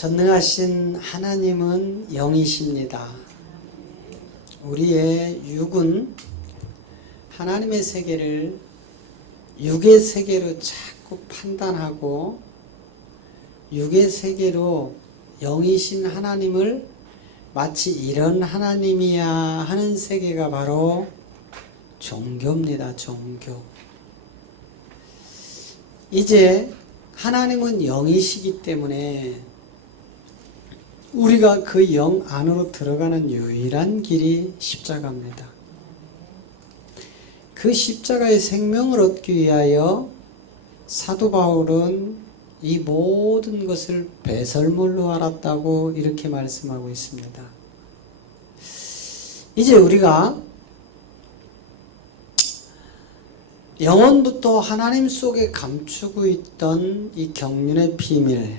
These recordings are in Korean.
전능하신 하나님은 영이십니다. 우리의 육은 하나님의 세계를 육의 세계로 자꾸 판단하고 육의 세계로 영이신 하나님을 마치 이런 하나님이야 하는 세계가 바로 종교입니다. 종교. 이제 하나님은 영이시기 때문에 우리가 그 영 안으로 들어가는 유일한 길이 십자가입니다. 그 십자가의 생명을 얻기 위하여 사도 바울은 이 모든 것을 배설물로 알았다고 이렇게 말씀하고 있습니다. 이제 우리가 영원부터 하나님 속에 감추고 있던 이 경륜의 비밀,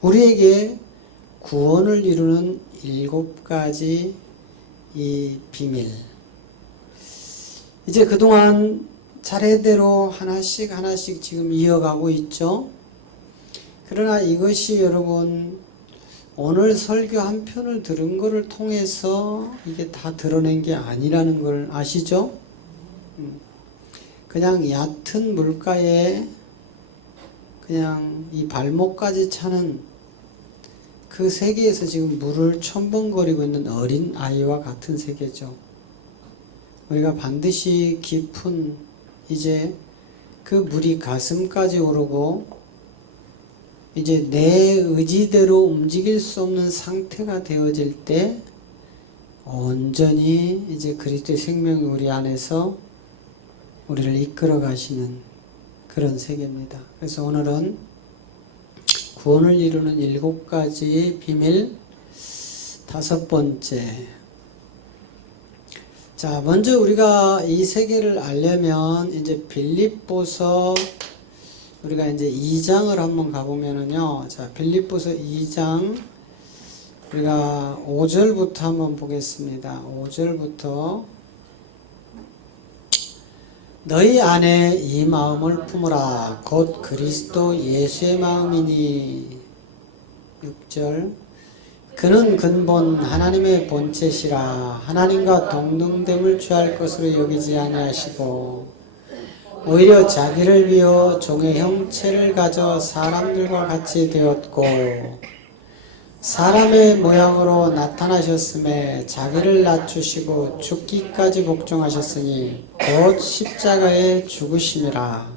우리에게 구원을 이루는 7가지 이 비밀, 이제 그동안 차례대로 하나씩 지금 이어가고 있죠. 그러나 이것이 여러분 오늘 설교 한 편을 들은 것을 통해서 이게 다 드러낸 게 아니라는 걸 아시죠? 그냥 얕은 물가에 그냥 이 발목까지 차는 그 세계에서 지금 물을 첨벙거리고 있는 어린 아이와 같은 세계죠. 우리가 반드시 깊은 이제 그 물이 가슴까지 오르고 이제 내 의지대로 움직일 수 없는 상태가 되어질 때 온전히 이제 그리스도의 생명이 우리 안에서 우리를 이끌어 가시는 그런 세계입니다. 그래서 오늘은 구원을 이루는 7가지 비밀 5번째. 자, 먼저 우리가 이 세계를 알려면 이제 빌립보서 우리가 이제 2장을 한번 가보면은요. 자, 빌립보서 2장 우리가 5절부터 한번 보겠습니다. 5절부터 너희 안에 이 마음을 품으라. 곧 그리스도 예수의 마음이니. 6절 그는 근본 하나님의 본체시라. 하나님과 동등됨을 취할 것으로 여기지 아니하시고 오히려 자기를 비워 종의 형체를 가져 사람들과 같이 되었고 사람의 모양으로 나타나셨음에 자기를 낮추시고 죽기까지 복종하셨으니 곧 십자가에 죽으심이라.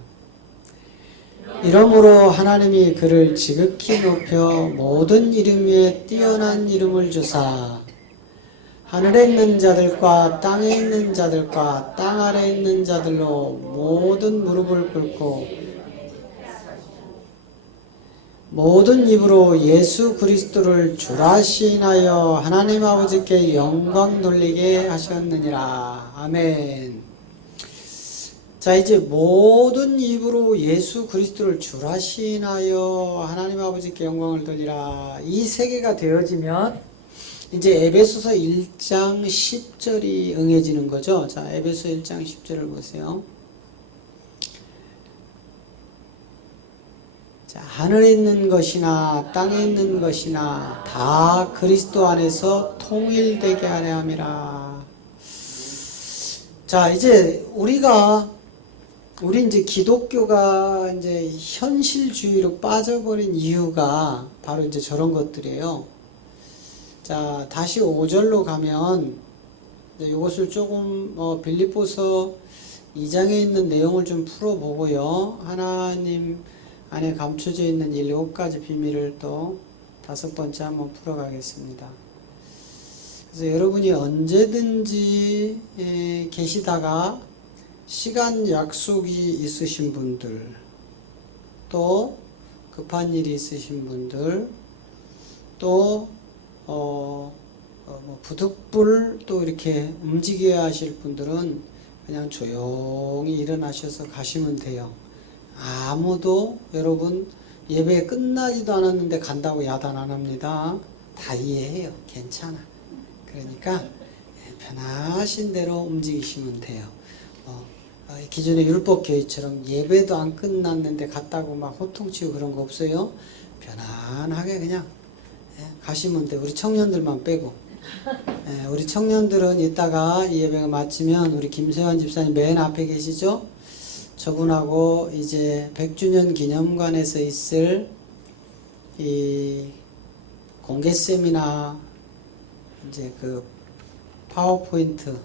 이러므로 하나님이 그를 지극히 높여 모든 이름 위에 뛰어난 이름을 주사 하늘에 있는 자들과 땅에 있는 자들과 땅 아래에 있는 자들로 모든 무릎을 꿇고 모든 입으로 예수 그리스도를 주라 시인하여 하나님 아버지께 영광 돌리게 하셨느니라. 아멘. 자, 이제 모든 입으로 예수 그리스도를 주라 시인하여 하나님 아버지께 영광을 돌리라. 이 세계가 되어지면 이제 에베소서 1장 10절이 응해지는 거죠. 자, 에베소 1장 10절을 보세요. 자, 하늘에 있는 것이나 땅에 있는 것이나 다 그리스도 안에서 통일되게 하려 함이라. 자, 이제 우리 이제 기독교가 이제 현실주의로 빠져버린 이유가 바로 이제 저런 것들이에요. 자, 다시 5절로 가면 이제 이것을 조금 빌립보서 2장에 있는 내용을 좀 풀어보고요. 하나님 안에 감춰져 있는 7가지 비밀을 또 5번째 한번 풀어가겠습니다. 그래서 여러분이 언제든지 계시다가 시간 약속이 있으신 분들, 또 급한 일이 있으신 분들, 또 부득불 또 이렇게 움직여야 하실 분들은 그냥 조용히 일어나셔서 가시면 돼요. 아무도 여러분 예배 끝나지도 않았는데 간다고 야단 안 합니다. 다 이해해요. 괜찮아. 그러니까 편하신 대로 움직이시면 돼요. 기존의 율법교회처럼 예배도 안 끝났는데 갔다고 막 호통치고 그런 거 없어요. 편안하게 그냥 가시면 돼. 우리 청년들만 빼고. 우리 청년들은 이따가 이 예배가 마치면 우리 김세환 집사님 맨 앞에 계시죠? 저분하고 이제 100주년 기념관에서 있을 이 공개 세미나 이제 그 파워포인트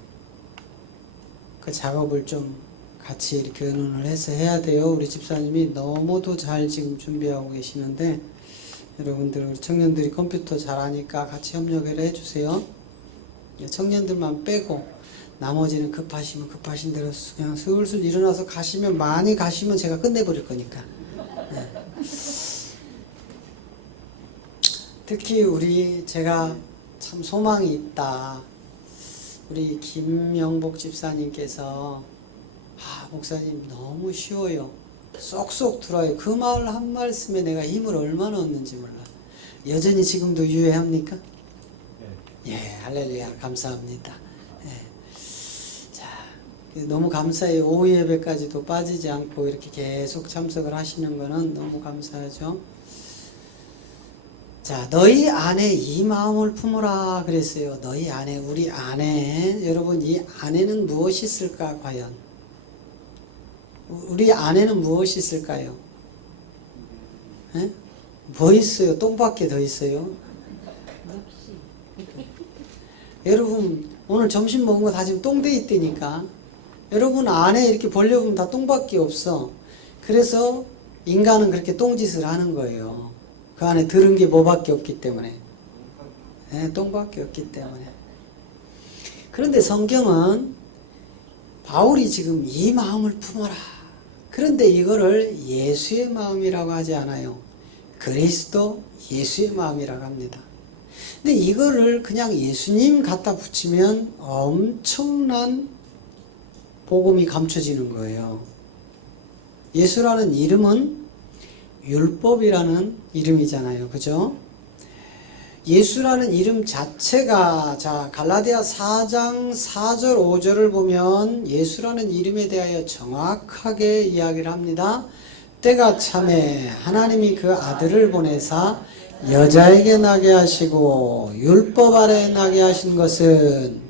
그 작업을 좀 같이 이렇게 의논을 해서 해야 돼요. 우리 집사님이 너무도 잘 지금 준비하고 계시는데 여러분들 우리 청년들이 컴퓨터 잘하니까 같이 협력을 해주세요. 청년들만 빼고 나머지는 급하시면 급하신 대로 그냥 슬슬 일어나서 가시면 많이 가시면 제가 끝내버릴 거니까. 특히 우리 제가 참 소망이 있다. 우리 김영복 집사님께서 목사님 너무 쉬워요. 쏙쏙 들어요. 그 말 한 말씀에 내가 힘을 얼마나 얻는지 몰라. 여전히 지금도 유효합니까? 예, 할렐루야, 감사합니다. 자, 너무 감사해요. 오후 예배까지도 빠지지 않고 이렇게 계속 참석을 하시는 거는 너무 감사하죠. 자, 너희 안에 이 마음을 품어라 그랬어요. 너희 안에, 우리 안에, 여러분 이 안에는 무엇이 있을까 과연? 우리 안에는 무엇이 있을까요? 뭐 있어요? 똥밖에 더 있어요? 여러분 오늘 점심 먹은 거 다 지금 똥돼 있다니까. 여러분 안에 이렇게 벌려보면 다 똥밖에 없어. 그래서 인간은 그렇게 똥짓을 하는 거예요. 그 안에 들은 게 뭐밖에 없기 때문에. 똥밖에 없기 때문에. 그런데 성경은 바울이 지금 이 마음을 품어라. 그런데 이거를 예수의 마음이라고 하지 않아요. 그리스도 예수의 마음이라고 합니다. 근데 이거를 그냥 예수님 갖다 붙이면 엄청난 복음이 감춰지는 거예요. 예수라는 이름은 율법이라는 이름이잖아요. 그죠? 예수라는 이름 자체가, 자, 갈라디아 4장 4절 5절을 보면 예수라는 이름에 대하여 정확하게 이야기를 합니다. 때가 참에 하나님이 그 아들을 보내사 여자에게 나게 하시고 율법 아래 나게 하신 것은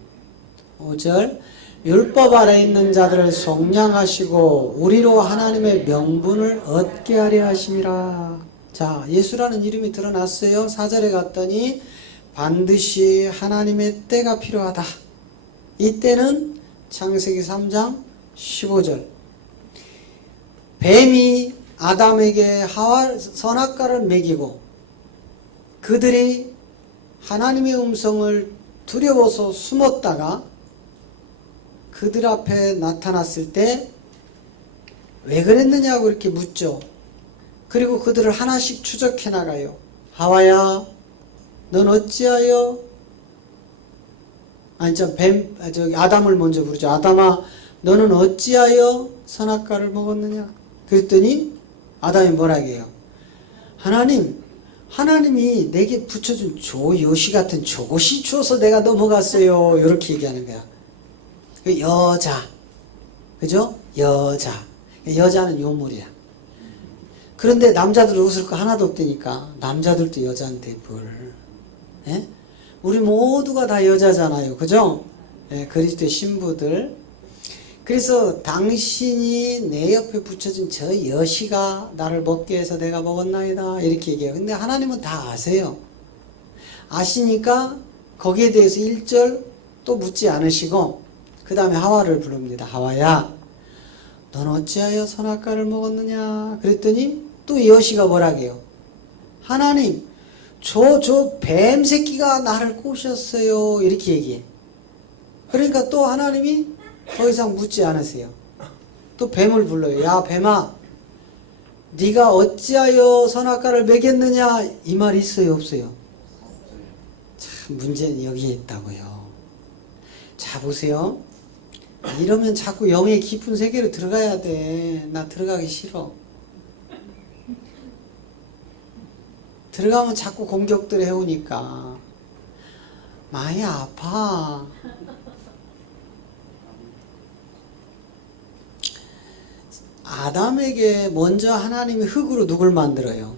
5절 율법 아래 있는 자들을 속량하시고 우리로 하나님의 명분을 얻게 하려 하심이라. 자, 예수라는 이름이 드러났어요. 4절에 갔더니 반드시 하나님의 때가 필요하다. 이때는 창세기 3장 15절 뱀이 아담에게 하와 선악과를 먹이고 그들이 하나님의 음성을 두려워서 숨었다가 그들 앞에 나타났을 때 왜 그랬느냐고 이렇게 묻죠. 그리고 그들을 하나씩 추적해 나가요. 하와야, 넌 어찌하여? 아담을 먼저 부르죠. 아담아, 너는 어찌하여 선악과를 먹었느냐? 그랬더니 아담이 뭐라 해요? 하나님이 내게 붙여준 조요시 같은 조것이 주어서 내가 넘어갔어요. 이렇게 얘기하는 거야. 여자, 그죠? 여자는 요물이야. 그런데 남자들은 웃을 거 하나도 없다니까. 남자들도 여자한테 뭘. 우리 모두가 다 여자잖아요. 그죠? 그리스도의 신부들. 그래서 당신이 내 옆에 붙여준 저 여시가 나를 먹게 해서 내가 먹었나이다. 이렇게 얘기해요. 근데 하나님은 다 아세요. 아시니까 거기에 대해서 1절 또 묻지 않으시고 그 다음에 하와를 부릅니다. 하와야, 넌 어찌하여 선악과를 먹었느냐? 그랬더니 또 여시가 뭐라게요? 하나님, 저 뱀 새끼가 나를 꼬셨어요. 이렇게 얘기해. 그러니까 또 하나님이 더 이상 묻지 않으세요. 또 뱀을 불러요. 야, 뱀아, 네가 어찌하여 선악과를 먹였느냐? 이 말이 있어요, 없어요? 참 문제는 여기에 있다고요. 자, 보세요. 이러면 자꾸 영의 깊은 세계로 들어가야 돼. 나 들어가기 싫어. 들어가면 자꾸 공격들 해오니까 많이 아파. 아담에게 먼저 하나님이 흙으로 누굴 만들어요?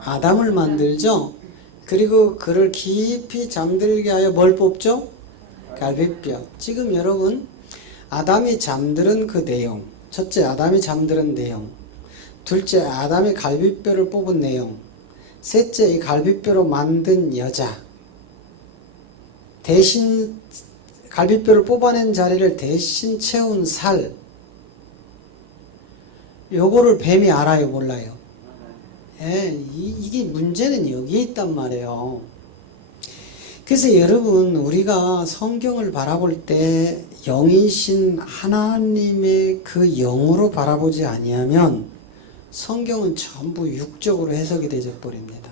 아담을 만들죠? 그리고 그를 깊이 잠들게 하여 뭘 뽑죠? 갈비뼈. 지금 여러분 아담이 잠들은 그 내용, 첫째 아담이 잠들은 내용, 둘째 아담이 갈비뼈를 뽑은 내용, 셋째 이 갈비뼈로 만든 여자, 대신 갈비뼈를 뽑아낸 자리를 대신 채운 살, 요거를 뱀이 알아요, 몰라요? 예, 이게 문제는 여기에 있단 말이에요. 그래서 여러분 우리가 성경을 바라볼 때 영이신 하나님의 그 영으로 바라보지 아니하면 성경은 전부 육적으로 해석이 되어 버립니다.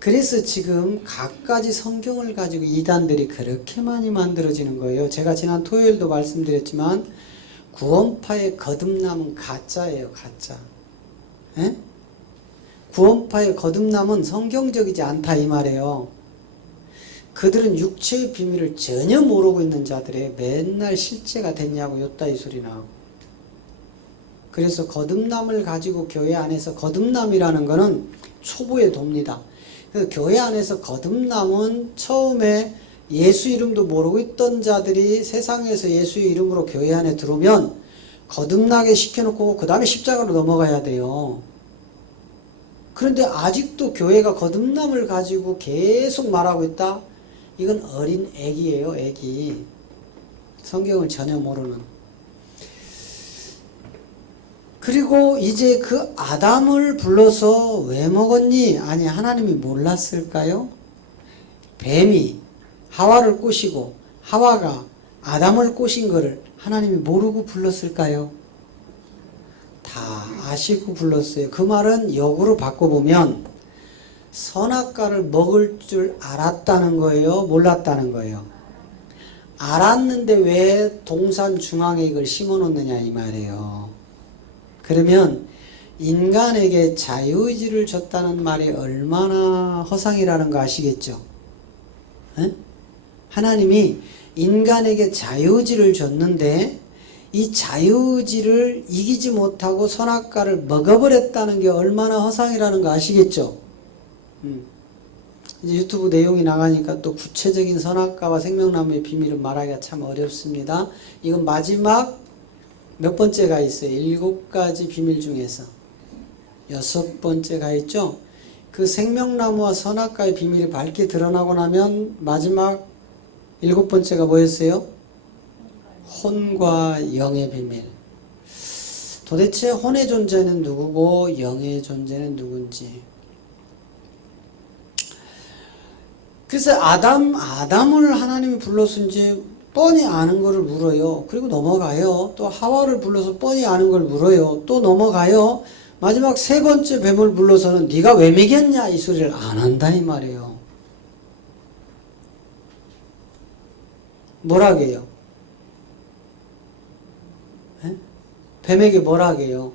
그래서 지금 각가지 성경을 가지고 이단들이 그렇게 많이 만들어지는 거예요. 제가 지난 토요일도 말씀드렸지만 구원파의 거듭남은 가짜예요, 가짜. 에? 구원파의 거듭남은 성경적이지 않다 이 말이에요. 그들은 육체의 비밀을 전혀 모르고 있는 자들의 맨날 실제가 됐냐고 요따이 소리 나오고. 그래서 거듭남을 가지고 교회 안에서 거듭남이라는 것은 초보의 도입니다. 그래서 교회 안에서 거듭남은 처음에 예수 이름도 모르고 있던 자들이 세상에서 예수의 이름으로 교회 안에 들어오면 거듭나게 시켜놓고 그 다음에 십자가로 넘어가야 돼요. 그런데 아직도 교회가 거듭남을 가지고 계속 말하고 있다? 이건 어린 애기예요, 애기. 성경을 전혀 모르는. 그리고 이제 그 아담을 불러서 왜 먹었니? 아니, 하나님이 몰랐을까요? 뱀이 하와를 꼬시고 하와가 아담을 꼬신 거를 하나님이 모르고 불렀을까요? 다 아시고 불렀어요. 그 말은 역으로 바꿔보면 선악과를 먹을 줄 알았다는 거예요? 몰랐다는 거예요? 알았는데 왜 동산 중앙에 이걸 심어 놓느냐 이 말이에요. 그러면 인간에게 자유의지를 줬다는 말이 얼마나 허상이라는 거 아시겠죠? 에? 하나님이 인간에게 자유의지를 줬는데 이 자유의지를 이기지 못하고 선악과를 먹어버렸다는 게 얼마나 허상이라는 거 아시겠죠? 이제 유튜브 내용이 나가니까 또 구체적인 선악과와 생명나무의 비밀을 말하기가 참 어렵습니다. 이건 마지막 몇 번째가 있어요? 7가지 비밀 중에서 6번째가 있죠? 그 생명나무와 선악과의 비밀이 밝게 드러나고 나면 마지막 7번째가 뭐였어요? 혼과 영의 비밀. 도대체 혼의 존재는 누구고 영의 존재는 누군지. 그래서 아담을 하나님이 불러서 이제 뻔히 아는 것을 물어요. 그리고 넘어가요. 또 하와를 불러서 뻔히 아는 걸 물어요. 또 넘어가요. 마지막 3번째 뱀을 불러서는 네가 왜 먹였냐 이 소리를 안 한다 이 말이에요. 뭐라게요? 뱀에게 뭐라게요?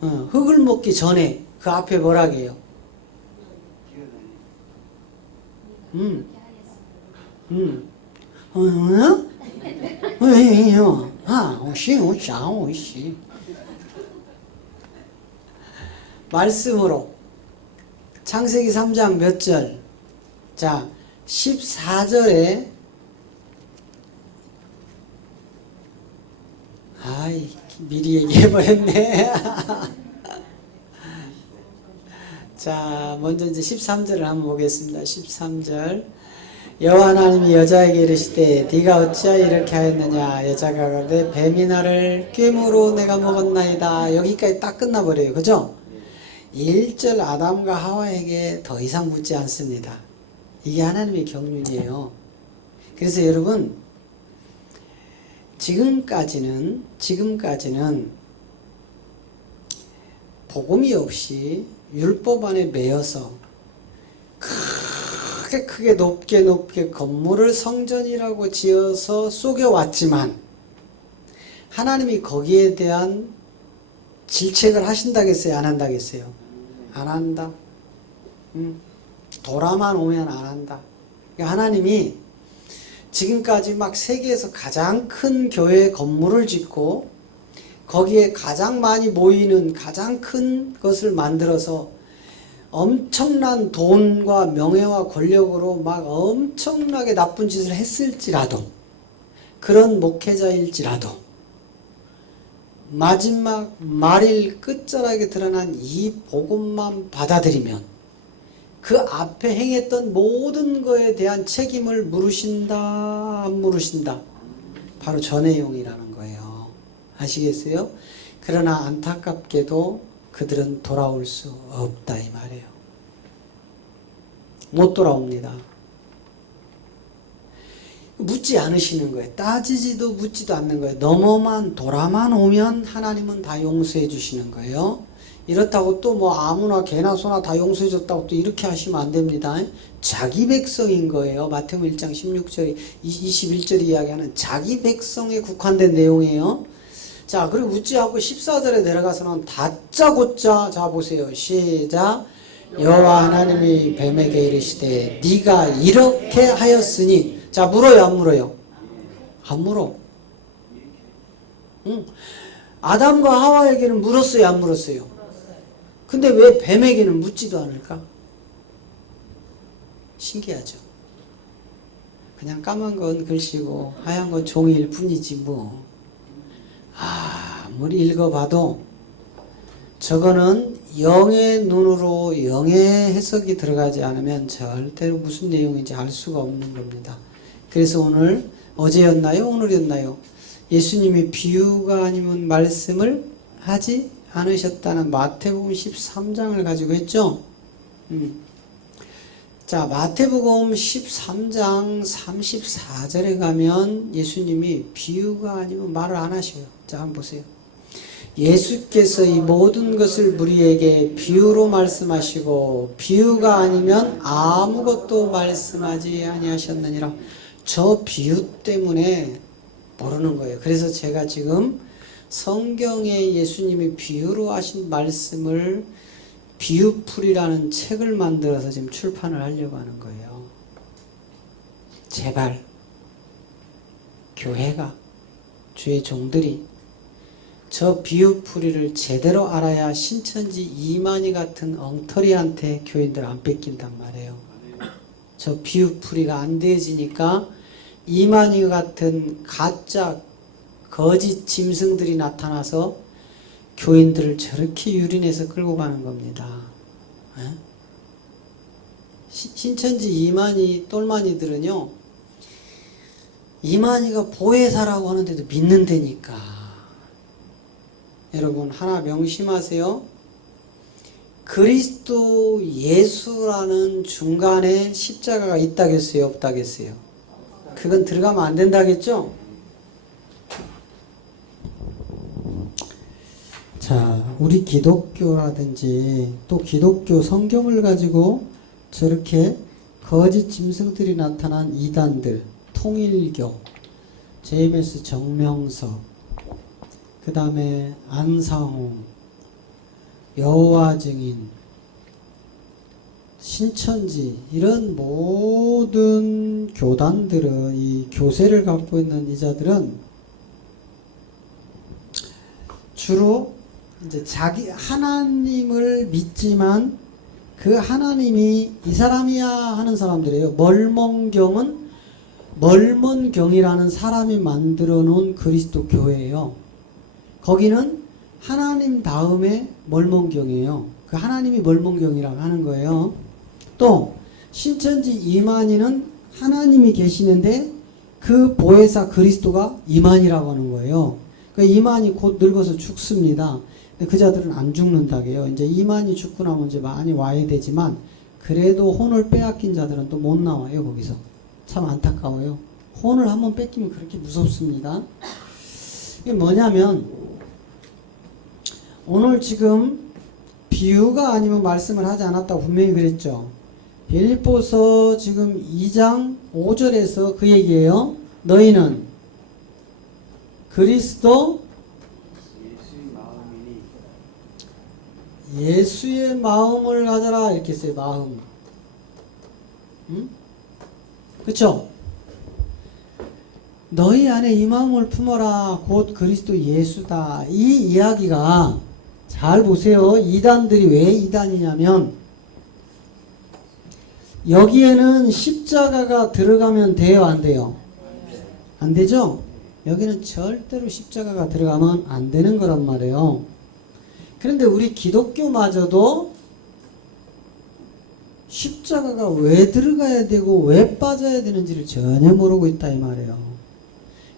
흙을 먹기 전에 그 앞에 뭐라게요? 말씀으로 창세기 3장 몇 절? 자, 14절에 아이 미리 얘기해버렸네. 자, 먼저 이제 13절을 한번 보겠습니다. 13절. 여호와 하나님이 여자에게 이르시되 네가 어찌하여 이렇게 하였느냐. 여자가 가로되 뱀이 나를 꾀므로 내가 먹었나이다. 여기까지 딱 끝나버려요. 그죠? 1절 아담과 하와에게 더 이상 묻지 않습니다. 이게 하나님의 경륜이에요. 그래서 여러분 지금까지는 복음이 없이 율법 안에 매여서 크게 높게 건물을 성전이라고 지어서 속여왔지만 하나님이 거기에 대한 질책을 하신다겠어요? 안 한다겠어요? 안 한다. 돌아만 오면 안 한다. 그러니까 하나님이 지금까지 막 세계에서 가장 큰 교회 건물을 짓고 거기에 가장 많이 모이는 가장 큰 것을 만들어서 엄청난 돈과 명예와 권력으로 막 엄청나게 나쁜 짓을 했을지라도, 그런 목회자일지라도 마지막 말일 끝자락에 드러난 이 복음만 받아들이면 그 앞에 행했던 모든 것에 대한 책임을 물으신다 안 물으신다? 바로 저 내용이라는 거예요. 아시겠어요? 그러나 안타깝게도 그들은 돌아올 수 없다 이 말이에요. 못 돌아옵니다. 묻지 않으시는 거예요. 따지지도 묻지도 않는 거예요. 넘어만 돌아만 오면 하나님은 다 용서해 주시는 거예요. 이렇다고 또 뭐 아무나 개나 소나 다 용서해 줬다고 또 이렇게 하시면 안 됩니다. 자기 백성인 거예요. 마태복음 1장 16절 21절이 이야기하는 자기 백성에 국한된 내용이에요. 자, 그리고 묻지 않고 14절에 내려가서는 다짜고짜, 자 보세요. 시작. 여호와 하나님이 뱀에게 이르시되 네가 이렇게 하였으니, 자 물어요 안 물어요? 안 물어. 응. 아담과 하와에게는 물었어요 안 물었어요? 근데 왜 뱀에게는 묻지도 않을까? 신기하죠. 그냥 까만 건 글씨고 하얀 건 종이일 뿐이지 뭐. 아무리 읽어봐도 저거는 영의 눈으로 영의 해석이 들어가지 않으면 절대로 무슨 내용인지 알 수가 없는 겁니다. 그래서 오늘, 어제였나요? 오늘이었나요? 예수님이 비유가 아니면 말씀을 하지 않으셨다는 마태복음 13장을 가지고 했죠. 자, 마태복음 13장 34절에 가면 예수님이 비유가 아니면 말을 안 하셔요. 자, 한번 보세요. 예수께서 이 모든 것을 우리에게 비유로 말씀하시고 비유가 아니면 아무것도 말씀하지 아니하셨느니라. 저 비유 때문에 모르는 거예요. 그래서 제가 지금 성경에 예수님이 비유로 하신 말씀을 비유풀이라는 책을 만들어서 지금 출판을 하려고 하는 거예요. 제발 교회가, 주의 종들이 저 비유풀이를 제대로 알아야 신천지 이만희 같은 엉터리한테 교인들 안 뺏긴단 말이에요. 저 비유풀이가 안 되어지니까 이만희 같은 가짜 거짓 짐승들이 나타나서 교인들을 저렇게 유린해서 끌고 가는 겁니다. 에? 신천지 이만희 똘마니들은요, 이만희가 보혜사라고 하는데도 믿는다니까. 여러분 하나 명심하세요. 그리스도 예수라는 중간에 십자가가 있다겠어요? 없다겠어요? 그건 들어가면 안 된다겠죠? 자, 우리 기독교라든지 또 기독교 성경을 가지고 저렇게 거짓 짐승들이 나타난 이단들, 통일교, JMS 정명석, 그 다음에 안상홍, 여호와 증인, 신천지, 이런 모든 교단들은, 이 교세를 갖고 있는 이자들은 주로 이제 자기 하나님을 믿지만 그 하나님이 이 사람이야 하는 사람들이에요. 멀멍경은 멀먼경이라는 사람이 만들어 놓은 그리스도 교회예요. 거기는 하나님 다음에 멀멍경이에요. 그 하나님이 멀멍경이라고 하는 거예요. 또 신천지 이만희는 하나님이 계시는데 그 보혜사 그리스도가 이만희라고 하는 거예요. 그 이만희 곧 늙어서 죽습니다. 그 자들은 안 죽는다고요. 이제 이만희 죽고 나면 이제 많이 와야 되지만 그래도 혼을 빼앗긴 자들은 또 못 나와요. 거기서 참 안타까워요. 혼을 한번 뺏기면 그렇게 무섭습니다. 이게 뭐냐면 오늘 지금 비유가 아니면 말씀을 하지 않았다고 분명히 그랬죠. 빌립보서 지금 2장 5절에서 그 얘기예요. 너희는 그리스도 예수의 마음을 가져라 이렇게 써요. 마음. 그쵸? 너희 안에 이 마음을 품어라 곧 그리스도 예수다. 이 이야기가 잘 보세요. 이단들이 왜 이단이냐면 여기에는 십자가가 들어가면 돼요, 안 돼요? 안 되죠? 여기는 절대로 십자가가 들어가면 안 되는 거란 말이에요. 그런데 우리 기독교마저도 십자가가 왜 들어가야 되고 왜 빠져야 되는지를 전혀 모르고 있다 이 말이에요.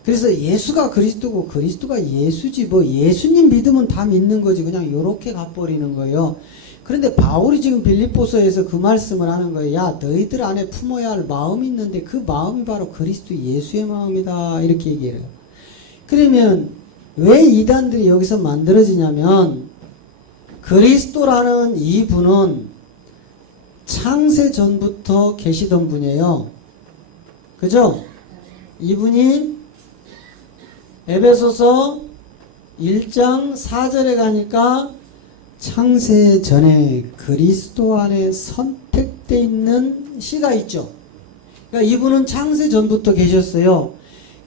그래서 예수가 그리스도고 그리스도가 예수지 뭐 예수님 믿으면 다 믿는 거지 그냥 요렇게 가버리는 거예요. 그런데 바울이 지금 빌립보서에서 그 말씀을 하는 거예요. 야 너희들 안에 품어야 할 마음이 있는데 그 마음이 바로 그리스도 예수의 마음이다 이렇게 얘기해요. 그러면 왜 이단들이 여기서 만들어지냐면 그리스도라는 이 분은 창세 전부터 계시던 분이에요. 그죠? 이분이 에베소서 1장 4절에 가니까 창세 전에 그리스도 안에 선택되어 있는 시가 있죠. 그러니까 이분은 창세 전부터 계셨어요.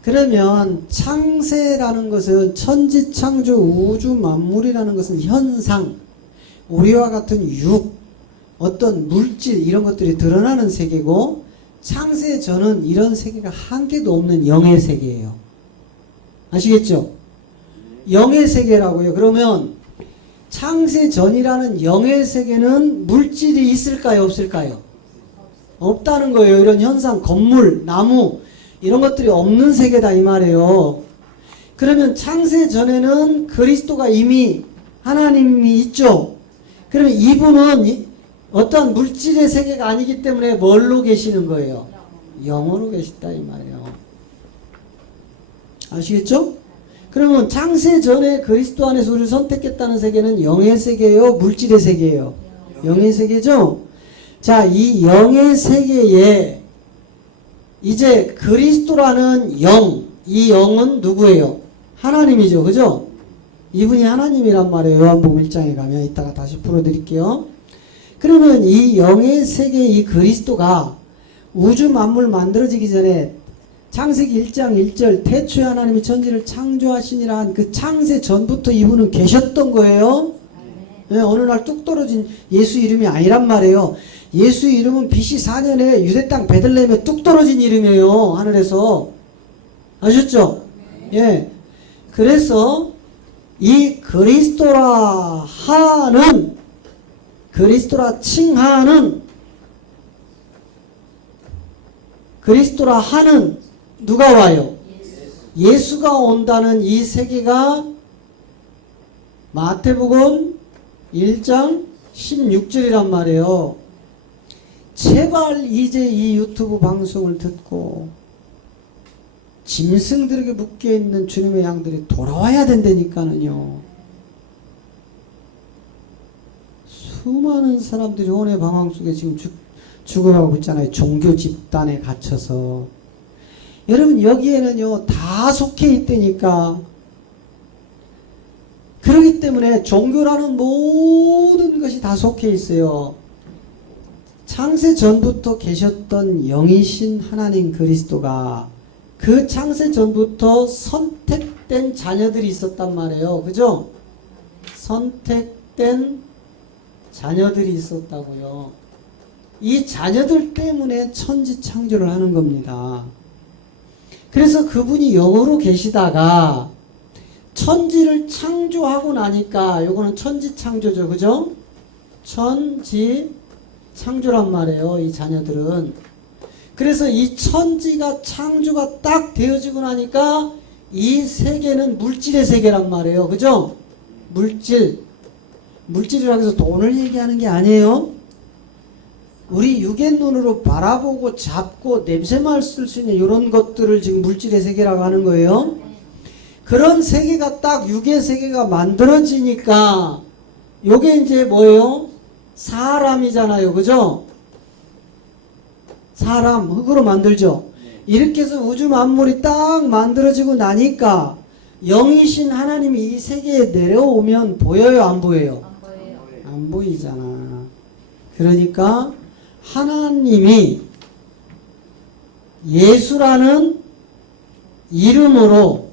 그러면 창세라는 것은 천지창조 우주 만물이라는 것은 현상, 우리와 같은 육, 어떤 물질 이런 것들이 드러나는 세계고 창세 전은 이런 세계가 한 개도 없는 영의 세계예요. 아시겠죠? 영의 세계라고요. 그러면 창세 전이라는 영의 세계는 물질이 있을까요? 없을까요? 없다는 거예요. 이런 현상, 건물, 나무 이런 것들이 없는 세계다 이 말이에요. 그러면 창세 전에는 그리스도가 이미 하나님이 있죠. 그러면 이분은 어떤 물질의 세계가 아니기 때문에 뭘로 계시는 거예요? 영으로 계시다 이 말이에요. 아시겠죠? 그러면 창세 전에 그리스도 안에서 우리를 선택했다는 세계는 영의 세계예요? 물질의 세계예요? 영의 세계죠? 자, 이 영의 세계에 이제 그리스도라는 영, 이 영은 누구예요? 하나님이죠. 그죠? 이분이 하나님이란 말이에요. 요한복음 1장에 가면 이따가 다시 풀어드릴게요. 그러면 이 영의 세계 이 그리스도가 우주 만물 만들어지기 전에 창세기 1장 1절 태초에 하나님이 천지를 창조하시니라 한 그 창세 전부터 이분은 계셨던 거예요. 네, 어느 날 뚝 떨어진 예수 이름이 아니란 말이에요. 예수 이름은 BC 4년에 유대 땅 베들레헴에 뚝 떨어진 이름이에요. 하늘에서. 아셨죠? 예. 그래서 이 그리스도라 하는 그리스도라 칭하는 그리스도라 하는 누가 와요? 예수가 온다는 이 세계가 마태복음 1장 16절이란 말이에요. 제발 이제 이 유튜브 방송을 듣고 짐승들에게 묶여있는 주님의 양들이 돌아와야 된다니까는요. 수많은 사람들이 혼의 방황 속에 지금 죽어가고 있잖아요. 종교 집단에 갇혀서. 여러분 여기에는요 다 속해 있다니까. 그렇기 때문에 종교라는 모든 것이 다 속해 있어요. 창세 전부터 계셨던 영이신 하나님 그리스도가 그 창세 전부터 선택된 자녀들이 있었단 말이에요. 그죠? 선택된 자녀들이 있었다고요. 이 자녀들 때문에 천지 창조를 하는 겁니다. 그래서 그분이 영으로 계시다가 천지를 창조하고 나니까 요거는 천지 창조죠. 그죠? 천지 창조란 말이에요. 이 자녀들은. 그래서 이 천지가 창조가 딱 되어지고 나니까 이 세계는 물질의 세계란 말이에요. 그죠? 물질이라고 해서 돈을 얘기하는 게 아니에요. 우리 육의 눈으로 바라보고 잡고 냄새 맡을 수 있는 이런 것들을 지금 물질의 세계라고 하는 거예요. 그런 세계가 딱 육의 세계가 만들어지니까 요게 이제 뭐예요? 사람이잖아요. 그죠? 사람 흙으로 만들죠. 이렇게 해서 우주 만물이 딱 만들어지고 나니까 영이신 하나님이 이 세계에 내려오면 보여요? 안 보여요? 안 보이잖아. 그러니까 하나님이 예수라는 이름으로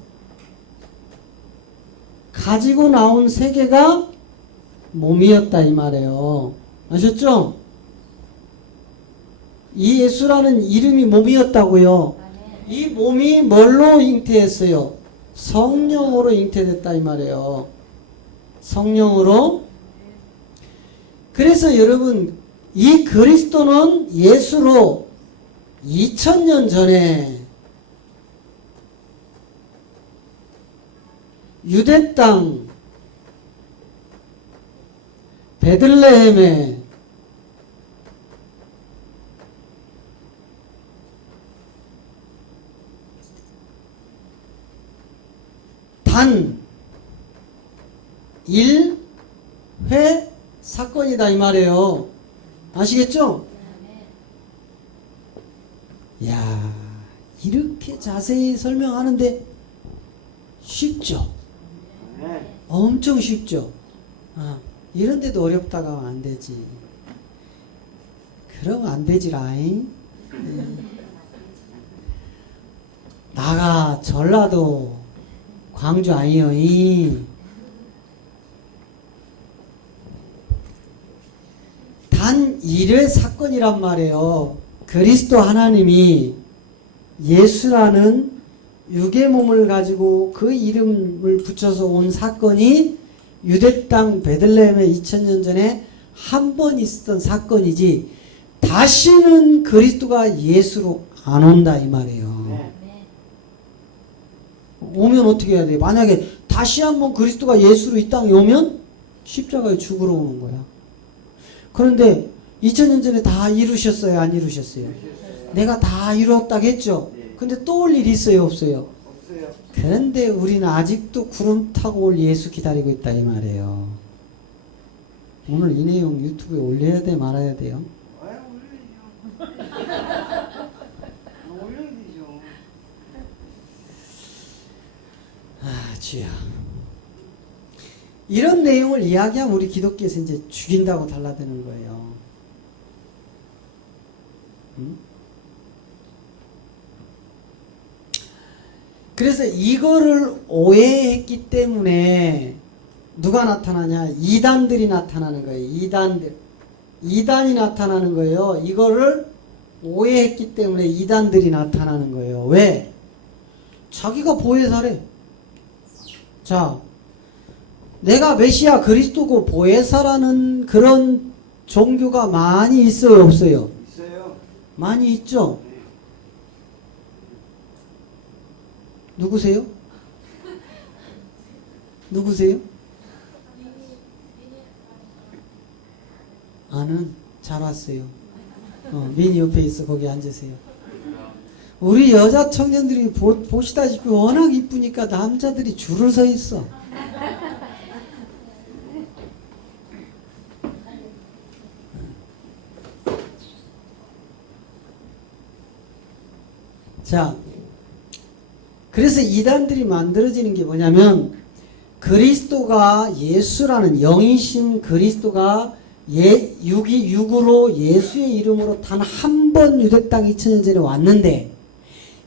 가지고 나온 세계가 몸이었다 이 말이에요. 아셨죠? 이 예수라는 이름이 몸이었다고요. 이 몸이 뭘로 잉태했어요? 성령으로 잉태됐다 이 말이에요. 성령으로. 그래서 여러분 이 그리스도는 예수로 2000년 전에 유대 땅 베들레헴에 단 1회 사건이다 이 말이에요. 아시겠죠? 야, 이렇게 자세히 설명하는데 쉽죠? 엄청 쉽죠? 이런데도 어렵다고 하면 안 되지. 그러면 안 되지라잉. 나가 전라도 광주 아니여이. 단 1회 사건이란 말이에요. 그리스도 하나님이 예수라는 육의 몸을 가지고 그 이름을 붙여서 온 사건이 유대 땅 베들레헴에 2000년 전에 한 번 있었던 사건이지 다시는 그리스도가 예수로 안 온다 이 말이에요. 오면 어떻게 해야 돼? 만약에 다시 한번 그리스도가 예수로 이 땅에 오면 십자가에 죽으러 오는 거야. 그런데 2000년 전에 다 이루셨어요? 안 이루셨어요? 내가 다 이루었다고 했죠? 근데 또 올 일이 있어요? 없어요? 없어요. 그런데 우리는 아직도 구름 타고 올 예수 기다리고 있다 이 말이에요. 오늘 이 내용 유튜브에 올려야 돼 말아야 돼요? 올려야 되죠. 주야. 이런 내용을 이야기하면 우리 기독교에서 이제 죽인다고 달라드는 거예요. 응? 그래서 이거를 오해했기 때문에 누가 나타나냐? 이단들이 나타나는 거예요. 이단이 나타나는 거예요. 이거를 오해했기 때문에 이단들이 나타나는 거예요. 왜? 자기가 보혜사래. 자, 내가 메시아 그리스도고 보혜사라는 그런 종교가 많이 있어요? 없어요? 있어요. 많이 있죠? 누구세요? 누구세요? 아는? 잘 왔어요. 미니 옆에 있어. 거기 앉으세요. 우리 여자 청년들이 보시다시피 워낙 이쁘니까 남자들이 줄을 서 있어. 자, 그래서 이단들이 만들어지는 게 뭐냐면 그리스도가 예수라는 영이신 그리스도가 육으로 예수의 이름으로 단 한 번 유대 땅 2000년 전에 왔는데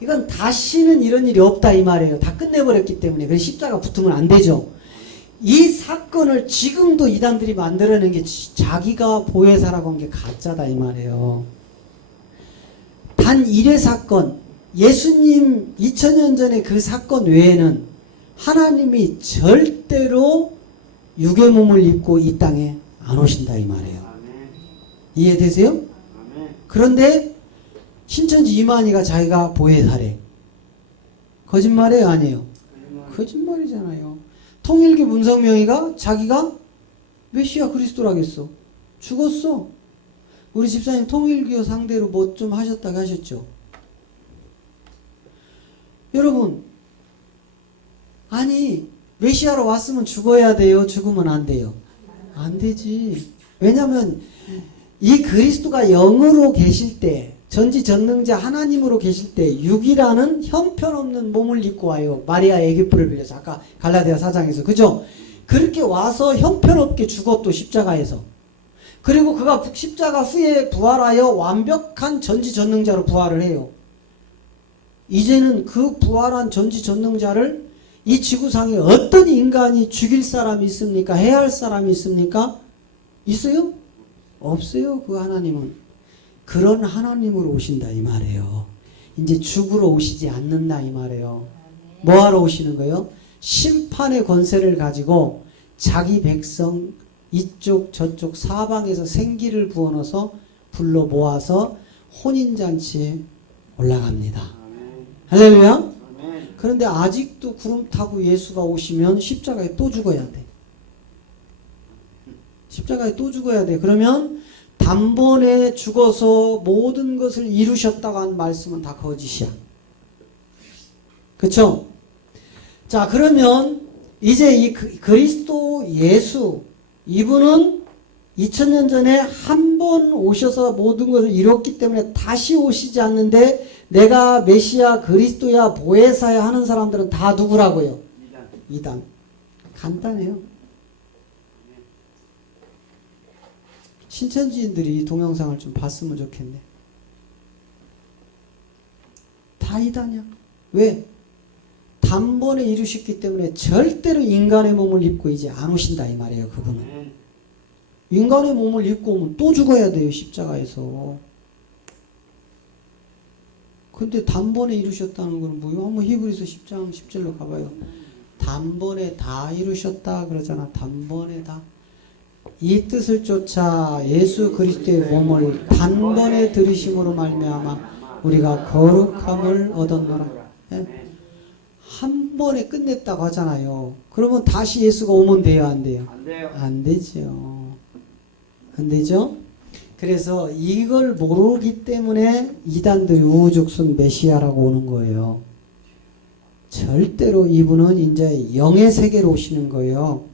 이건 다시는 이런 일이 없다 이 말이에요. 다 끝내버렸기 때문에. 그래서 십자가 붙으면 안 되죠. 이 사건을 지금도 이단들이 만들어낸 게 자기가 보혜사라고 한 게 가짜다 이 말이에요. 단 1회 사건, 예수님 2000년 전에 그 사건 외에는 하나님이 절대로 육의 몸을 입고 이 땅에 안 오신다 이 말이에요. 이해되세요? 그런데 신천지 이만희가 자기가 보혜사래. 거짓말이에요? 아니에요? 거짓말이잖아요. 통일교 문성명이가 자기가 메시아 그리스도라겠어. 죽었어. 우리 집사님 통일교 상대로 뭐 좀 하셨다고 하셨죠? 여러분, 아니 메시아로 왔으면 죽어야 돼요? 죽으면 안 돼요? 안 되지. 왜냐하면 이 그리스도가 영으로 계실 때, 전지전능자 하나님으로 계실 때 육이라는 형편없는 몸을 입고 와요. 마리아 애기풀을 빌려서 아까 갈라디아 4장에서 그죠? 그렇게 와서 형편없게 죽었도 십자가에서. 그리고 그가 십자가 후에 부활하여 완벽한 전지전능자로 부활을 해요. 이제는 그 부활한 전지전능자를 이 지구상에 어떤 인간이 죽일 사람이 있습니까? 해야 할 사람이 있습니까? 있어요? 없어요. 그 하나님은. 그런 하나님으로 오신다 이 말이에요. 이제 죽으러 오시지 않는다 이 말이에요. 뭐하러 오시는 거예요? 심판의 권세를 가지고 자기 백성 이쪽 저쪽 사방에서 생기를 부어넣어서 불러 모아서 혼인잔치에 올라갑니다. 할렐루야. 그런데 아직도 구름 타고 예수가 오시면 십자가에 또 죽어야 돼. 십자가에 또 죽어야 돼. 그러면 단번에 죽어서 모든 것을 이루셨다고 한 말씀은 다 거짓이야. 그쵸? 자, 그러면 이제 이 그리스도 예수, 이분은 2000년 전에 한 번 오셔서 모든 것을 이뤘기 때문에 다시 오시지 않는데 내가 메시아 그리스도야 보혜사야 하는 사람들은 다 누구라고요? 이단. 간단해요. 신천지인들이 동영상을 좀 봤으면 좋겠네. 다 이단이야. 왜? 단번에 이루셨기 때문에 절대로 인간의 몸을 입고 이제 안 오신다 이 말이에요. 그분은. 인간의 몸을 입고 오면 또 죽어야 돼요. 십자가에서. 근데 단번에 이루셨다는 건 뭐예요? 한번 히브리서 10장 10절로 가봐요. 단번에 다 이루셨다 그러잖아. 단번에 다. 이 뜻을 쫓아 예수 그리스도의 몸을 단번에 들이심으로 말미암아 우리가 거룩함을 얻었노라. 예? 한 번에 끝냈다고 하잖아요. 그러면 다시 예수가 오면 돼요, 안 돼요? 안 돼요. 안 되죠. 안 되죠? 그래서 이걸 모르기 때문에 이단들이 우후죽순 메시아라고 오는 거예요. 절대로 이분은 이제 영의 세계로 오시는 거예요.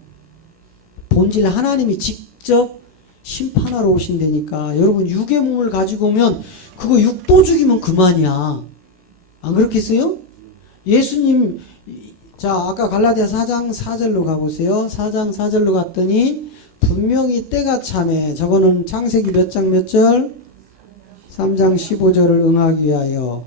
본질 하나님이 직접 심판하러 오신다니까. 여러분 육의 몸을 가지고 오면 그거 육 또 죽이면 그만이야. 안 그렇겠어요? 예수님, 자 아까 갈라디아 4장 4절로 가보세요. 4장 4절로 갔더니 분명히 때가 참에, 저거는 창세기 몇 장 몇 절? 3장 15절을 응하기 위하여.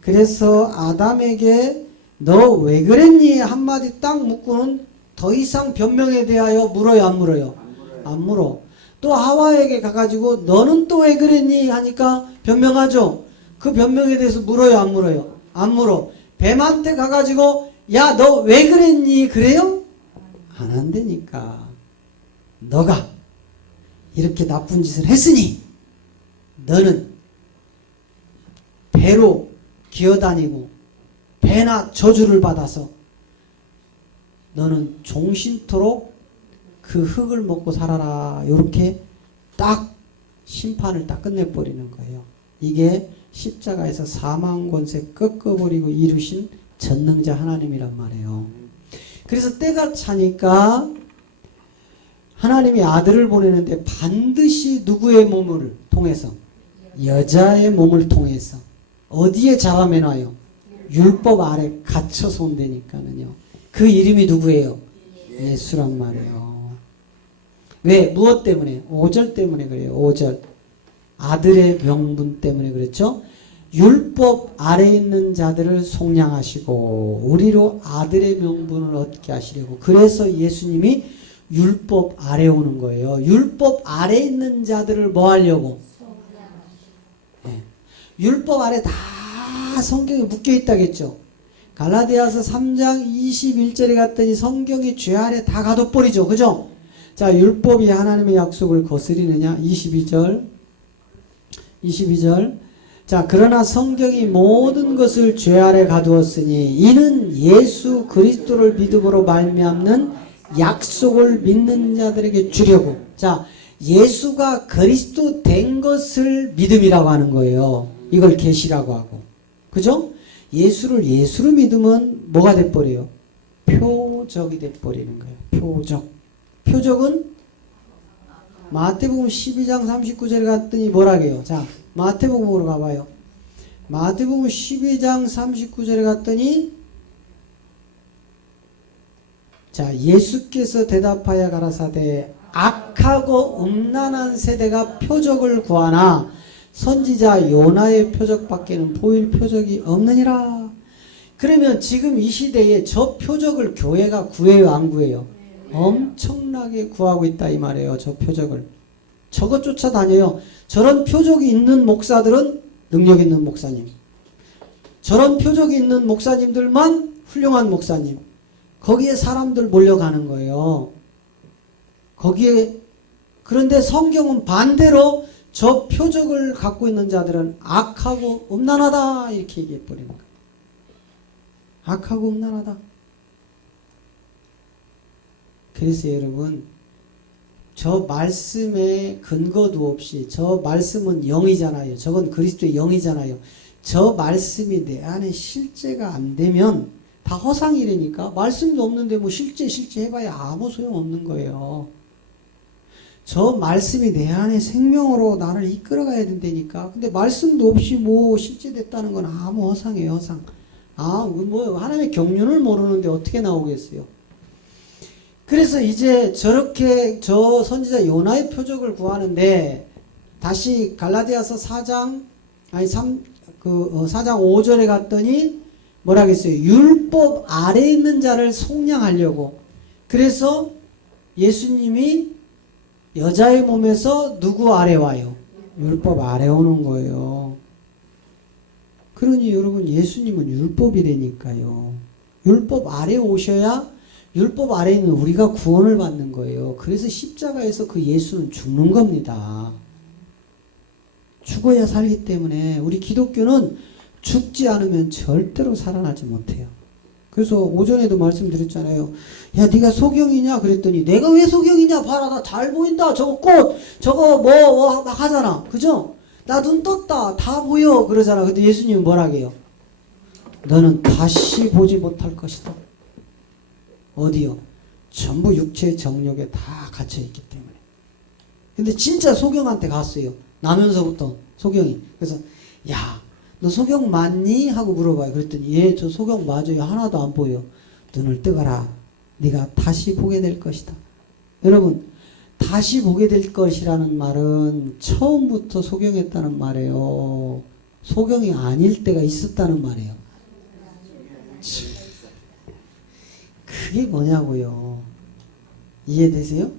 그래서 아담에게 너 왜 그랬니? 한마디 딱 묻고는 더 이상 변명에 대하여 물어요, 안 물어요? 안 물어. 또 하와에게 가가지고 너는 또 왜 그랬니? 하니까 변명하죠. 그 변명에 대해서 물어요, 안 물어요? 안 물어. 뱀한테 가가지고 야, 너 왜 그랬니? 그래요? 안 한다니까. 너가 이렇게 나쁜 짓을 했으니 너는 배로 기어다니고 배나 저주를 받아서 너는 종신토록 그 흙을 먹고 살아라. 이렇게 딱 심판을 딱 끝내버리는 거예요. 이게 십자가에서 사망 권세 꺾어버리고 이루신 전능자 하나님이란 말이에요. 그래서 때가 차니까 하나님이 아들을 보내는데 반드시 누구의 몸을 통해서? 여자의 몸을 통해서. 어디에 잡아매놔요? 율법 아래 갇혀서 온다니까는요. 그 이름이 누구예요? 예수란 말이에요. 왜? 무엇 때문에? 5절 때문에 그래요. 5절. 아들의 명분 때문에 그랬죠. 율법 아래 있는 자들을 속량하시고 우리로 아들의 명분을 얻게 하시려고. 그래서 예수님이 율법 아래 오는 거예요. 율법 아래 있는 자들을 뭐 하려고? 네. 율법 아래 다 성경에 묶여 있다겠죠. 갈라디아서 3장 21절에 갔더니 성경이 죄 아래 다 가둬버리죠. 그죠? 자, 율법이 하나님의 약속을 거스리느냐? 22절. 자, 그러나 성경이 모든 것을 죄 아래 가두었으니 이는 예수 그리스도를 믿음으로 말미암는 약속을 믿는 자들에게 주려고. 자, 예수가 그리스도 된 것을 믿음이라고 하는 거예요. 이걸 계시라고 하고. 그죠? 예수를 믿으면 뭐가 돼버려요? 표적이 돼버리는 거예요. 표적. 표적은 마태복음 12장 39절에 갔더니 뭐라게요? 자, 마태복음으로 가봐요. 마태복음 12장 39절에 갔더니 자, 예수께서 대답하여 가라사대 악하고 음란한 세대가 표적을 구하나 선지자 요나의 표적밖에는 보일 표적이 없느니라. 그러면 지금 이 시대에 저 표적을 교회가 구해요, 안 구해요? 엄청나게 구하고 있다 이 말이에요. 저 표적을. 저것 쫓아다녀요. 저런 표적이 있는 목사들은 능력 있는 목사님. 저런 표적이 있는 목사님들만 훌륭한 목사님. 거기에 사람들 몰려가는 거예요. 거기에. 그런데 성경은 반대로 저 표적을 갖고 있는 자들은 악하고 음란하다 이렇게 얘기해 버리는 거예요. 악하고 음란하다. 그래서 여러분, 저 말씀에 근거도 없이, 저 말씀은 영이잖아요. 저건 그리스도의 영이잖아요. 저 말씀이 내 안에 실제가 안 되면 다 허상이라니까. 말씀도 없는데 뭐 실제 해봐야 아무 소용 없는 거예요. 저 말씀이 내 안에 생명으로 나를 이끌어가야 된다니까. 근데 말씀도 없이 뭐 실제 됐다는 건 아무 허상이에요, 허상. 뭐 하나님의 경륜을 모르는데 어떻게 나오겠어요? 그래서 이제 저렇게 저 선지자 요나의 표적을 구하는데, 다시 갈라디아서 4장 5절에 갔더니 뭐라겠어요? 율법 아래에 있는 자를 속량하려고. 그래서 예수님이 여자의 몸에서 누구 아래 와요? 율법 아래 오는 거예요. 그러니 여러분, 예수님은 율법이라니까요. 율법 아래 오셔야 율법 아래에 있는 우리가 구원을 받는 거예요. 그래서 십자가에서 그 예수는 죽는 겁니다. 죽어야 살기 때문에 우리 기독교는 죽지 않으면 절대로 살아나지 못해요. 그래서 오전에도 말씀드렸잖아요. 야, 네가 소경이냐? 그랬더니 내가 왜 소경이냐? 봐라, 나 잘 보인다. 저거 꽃, 저거 뭐 막 하잖아. 그죠? 나 눈 떴다. 다 보여. 그러잖아. 근데 예수님은 뭐라게요? 너는 다시 보지 못할 것이다. 어디요? 전부 육체의 정욕에 다 갇혀있기 때문에. 근데 진짜 소경한테 갔어요. 나면서부터 소경이. 그래서 야, 너 소경 맞니? 하고 물어봐요. 그랬더니 예, 저 소경 맞아요. 하나도 안 보여. 눈을 뜨거라. 네가 다시 보게 될 것이다. 여러분, 다시 보게 될 것이라는 말은 처음부터 소경했다는 말이에요. 소경이 아닐 때가 있었다는 말이에요. 그게 뭐냐고요. 이해되세요?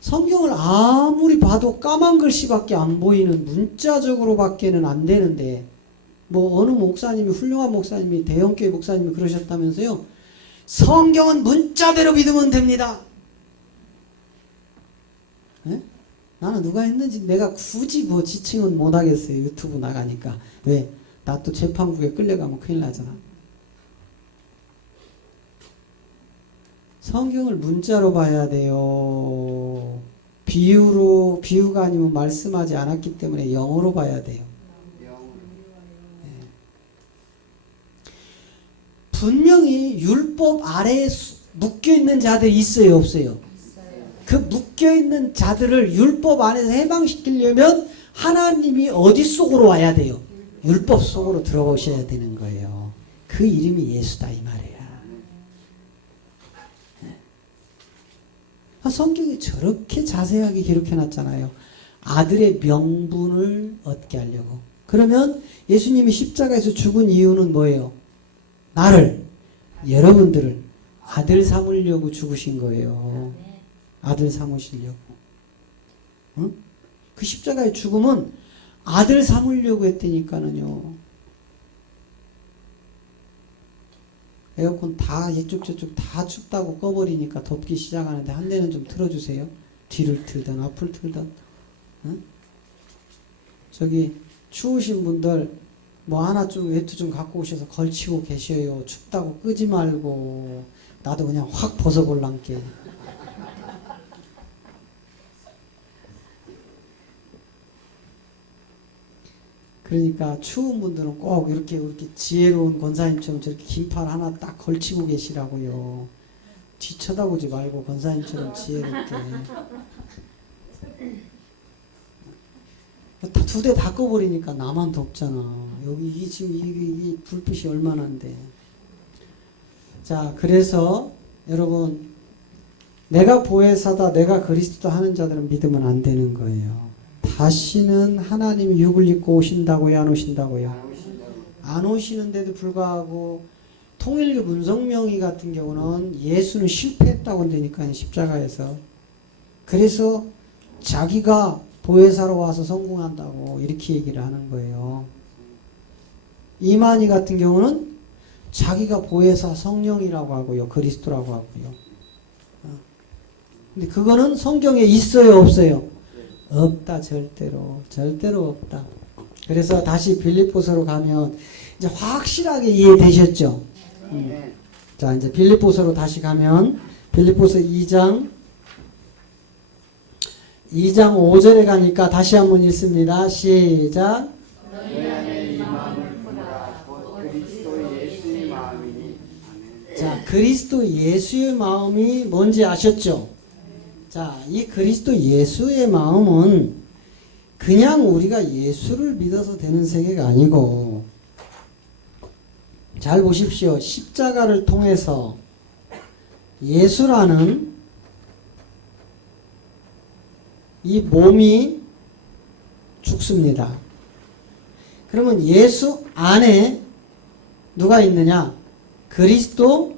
성경을 아무리 봐도 까만 글씨밖에 안 보이는, 문자적으로밖에는 안 되는데, 뭐 어느 목사님이, 훌륭한 목사님이, 대형교회 목사님이 그러셨다면서요. 성경은 문자대로 믿으면 됩니다. 네? 나는 누가 했는지 내가 굳이 뭐 지칭은 못하겠어요. 유튜브 나가니까. 왜? 나 또 재판국에 끌려가면 큰일 나잖아. 성경을 문자로 봐야 돼요. 비유가 아니면 말씀하지 않았기 때문에 영어로 봐야 돼요. 네. 분명히 율법 아래에 묶여있는 자들이 있어요, 없어요? 그 묶여있는 자들을 율법 안에서 해방시키려면 하나님이 어디 속으로 와야 돼요? 율법 속으로 들어오셔야 되는 거예요. 그 이름이 예수다 이 말이에요. 성경이 저렇게 자세하게 기록해놨잖아요. 아들의 명분을 얻게 하려고. 그러면 예수님이 십자가에서 죽은 이유는 뭐예요? 나를, 여러분들을 아들 삼으려고 죽으신 거예요. 아들 삼으시려고. 응? 그 십자가의 죽음은 아들 삼으려고 했다니까는요. 에어컨 다 이쪽 저쪽 다 춥다고 꺼버리니까 덥기 시작하는데 한 대는 좀 틀어주세요. 뒤를 틀든 앞을 틀든. 응? 저기 추우신 분들 뭐 하나 좀 외투 좀 갖고 오셔서 걸치고 계셔요. 춥다고 끄지 말고. 나도 그냥 확 벗어볼란게. 그러니까 추운 분들은 꼭 이렇게 지혜로운 권사님처럼 저렇게 긴팔 하나 딱 걸치고 계시라고요. 뒤 쳐다보지 말고 권사님처럼 지혜롭게. 다 두 대 다 꺼버리니까 나만 덥잖아. 여기 이게 지금 이 불빛이 얼마나인데. 자, 그래서 여러분, 내가 보혜사다, 내가 그리스도다 하는 자들은 믿으면 안 되는 거예요. 다 다시는 하나님이 육을 입고 오신다고요, 안 오신다고요? 안 오시는데도 불구하고 통일교 문성명이 같은 경우는 예수는 실패했다고 한다니까요, 십자가에서. 그래서 자기가 보혜사로 와서 성공한다고 이렇게 얘기를 하는 거예요. 이만희 같은 경우는 자기가 보혜사 성령이라고 하고요, 그리스도라고 하고요. 근데 그거는 성경에 있어요, 없어요? 없다, 절대로. 절대로 없다. 그래서 다시 빌립보서로 가면 이제 확실하게 이해되셨죠? 자, 이제 빌립보서로 다시 가면 빌립보서 2장 5절에 가니까 다시 한번 읽습니다. 시작. 너희 안에 이 마음을 품으라. 곧 그리스도 예수의 마음이니. 자, 그리스도 예수의 마음이 뭔지 아셨죠? 자, 이 그리스도 예수의 마음은 그냥 우리가 예수를 믿어서 되는 세계가 아니고, 잘 보십시오. 십자가를 통해서 예수라는 이 몸이 죽습니다. 그러면 예수 안에 누가 있느냐? 그리스도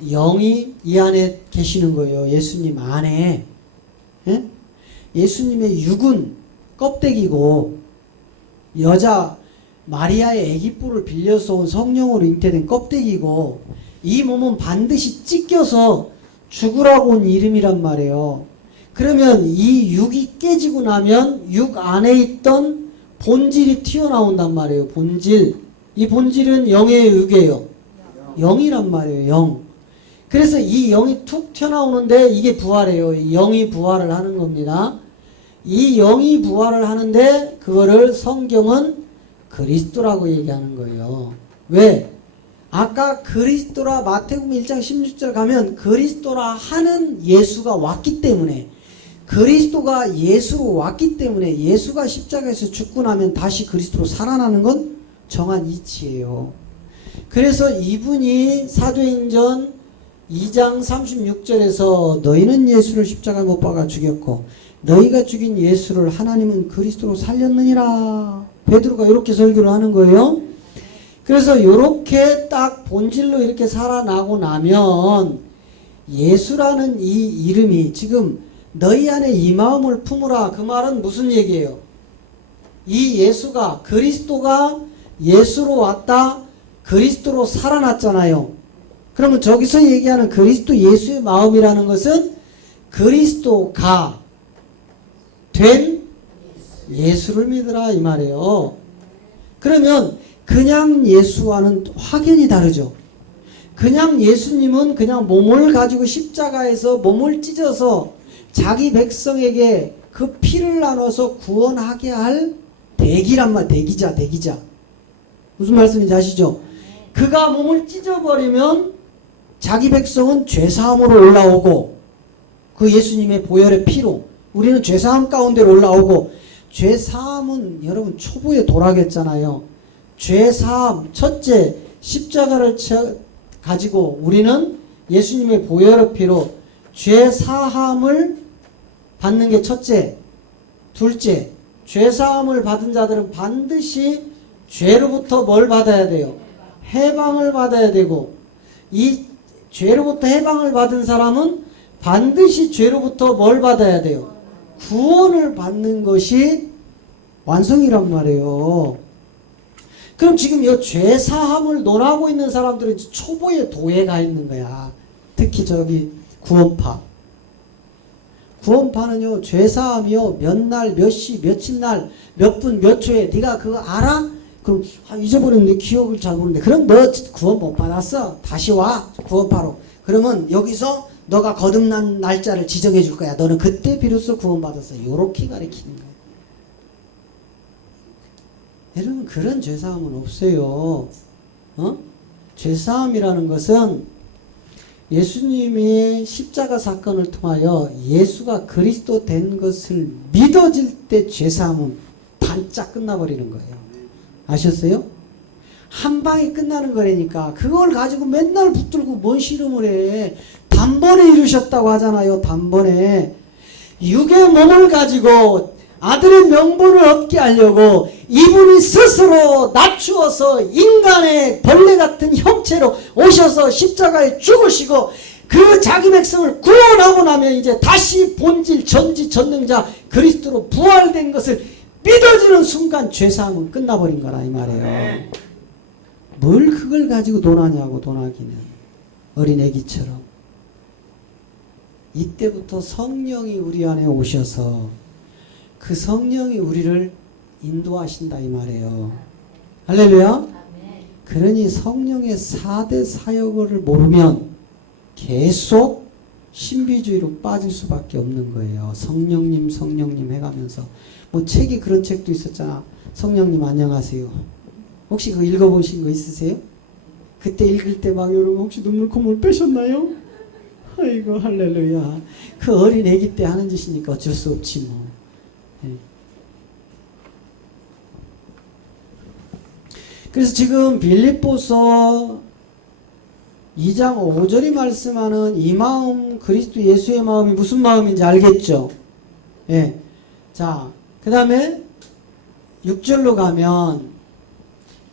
영이 이 안에 계시는 거예요. 예수님 안에. 예? 예수님의 육은 껍데기고 여자 마리아의 애기뿔을 빌려서 온 성령으로 잉태된 껍데기고, 이 몸은 반드시 찢겨서 죽으라고 온 이름이란 말이에요. 그러면 이 육이 깨지고 나면 육 안에 있던 본질이 튀어나온단 말이에요. 본질. 이 본질은 영의 육이에요. 영이란 말이에요. 영. 그래서 이 영이 툭 튀어나오는데 이게 부활이에요. 영이 부활을 하는 겁니다. 이 영이 부활을 하는데 그거를 성경은 그리스도라고 얘기하는 거예요. 왜? 아까 그리스도라 마태복음 1장 16절 가면 그리스도라 하는 예수가 왔기 때문에, 그리스도가 예수로 왔기 때문에 예수가 십자가에서 죽고 나면 다시 그리스도로 살아나는 건 정한 이치예요. 그래서 이분이 사도행전 2장 36절에서 너희는 예수를 십자가에 못 박아 죽였고 너희가 죽인 예수를 하나님은 그리스도로 살렸느니라. 베드로가 이렇게 설교를 하는 거예요. 그래서 이렇게 딱 본질로 이렇게 살아나고 나면 예수라는 이 이름이 지금 너희 안에 이 마음을 품으라. 그 말은 무슨 얘기예요? 이 예수가, 그리스도가 예수로 왔다, 그리스도로 살아났잖아요. 그러면 저기서 얘기하는 그리스도 예수의 마음이라는 것은 그리스도가 된 예수를 믿으라 이 말이에요. 그러면 그냥 예수와는 확연히 다르죠. 그냥 예수님은 그냥 몸을 가지고 십자가에서 몸을 찢어서 자기 백성에게 그 피를 나눠서 구원하게 할 대기란 말, 대기자. 무슨 말씀인지 아시죠? 그가 몸을 찢어버리면 자기 백성은 죄사함으로 올라오고, 그 예수님의 보혈의 피로 우리는 죄사함 가운데로 올라오고, 죄사함은 여러분 초보에 돌아겠잖아요. 죄사함, 첫째 십자가를 가지고 우리는 예수님의 보혈의 피로 죄사함을 받는 게 첫째. 둘째, 죄사함을 받은 자들은 반드시 죄로부터 뭘 받아야 돼요? 해방을 받아야 되고, 이 죄로부터 해방을 받은 사람은 반드시 죄로부터 뭘 받아야 돼요? 구원을 받는 것이 완성이란 말이에요. 그럼 지금 이 죄사함을 논하고 있는 사람들은 초보의 도에 가 있는 거야. 특히 저기 구원파. 구원파는요, 죄사함이요, 몇 날, 몇 시, 며칠 날, 몇 분, 몇 초에, 네가 그거 알아? 그럼 잊어버렸는데 기억을 잘 모르는데, 그럼 너 구원 못 받았어. 다시 와, 구원파로. 그러면 여기서 너가 거듭난 날짜를 지정해 줄 거야. 너는 그때 비로소 구원받았어. 요렇게 가르치는 거야. 여러분, 그런 죄사함은 없어요. 죄사함이라는 것은 예수님의 십자가 사건을 통하여 예수가 그리스도 된 것을 믿어질 때 죄사함은 반짝 끝나버리는 거예요. 아셨어요? 한 방에 끝나는 거라니까. 그걸 가지고 맨날 붙들고 뭔 씨름을 해. 단번에 이루셨다고 하잖아요. 단번에. 육의 몸을 가지고 아들의 명분을 얻게 하려고 이분이 스스로 낮추어서 인간의 벌레 같은 형체로 오셔서 십자가에 죽으시고 그 자기 백성을 구원하고 나면 이제 다시 본질 전지 전능자 그리스도로 부활된 것을 믿어지는 순간 죄사함은 끝나버린 거라 이 말이에요. 뭘 그걸 가지고 논하냐고 논하기는. 어린 애기처럼. 이때부터 성령이 우리 안에 오셔서 그 성령이 우리를 인도하신다 이 말이에요. 할렐루야. 그러니 성령의 4대 사역을 모르면 계속 신비주의로 빠질 수밖에 없는 거예요. 성령님 성령님 해가면서 뭐 책이 그런 책도 있었잖아. 성령님 안녕하세요. 혹시 그거 읽어보신 거 있으세요? 그때 읽을 때 막 여러분 혹시 눈물 콧물 빼셨나요? 아이고 할렐루야. 그 어린 애기 때 하는 짓이니까 어쩔 수 없지 뭐. 예. 그래서 지금 빌립보서 2장 5절이 말씀하는 이 마음 그리스도 예수의 마음이 무슨 마음인지 알겠죠? 예. 자, 그 다음에 6절로 가면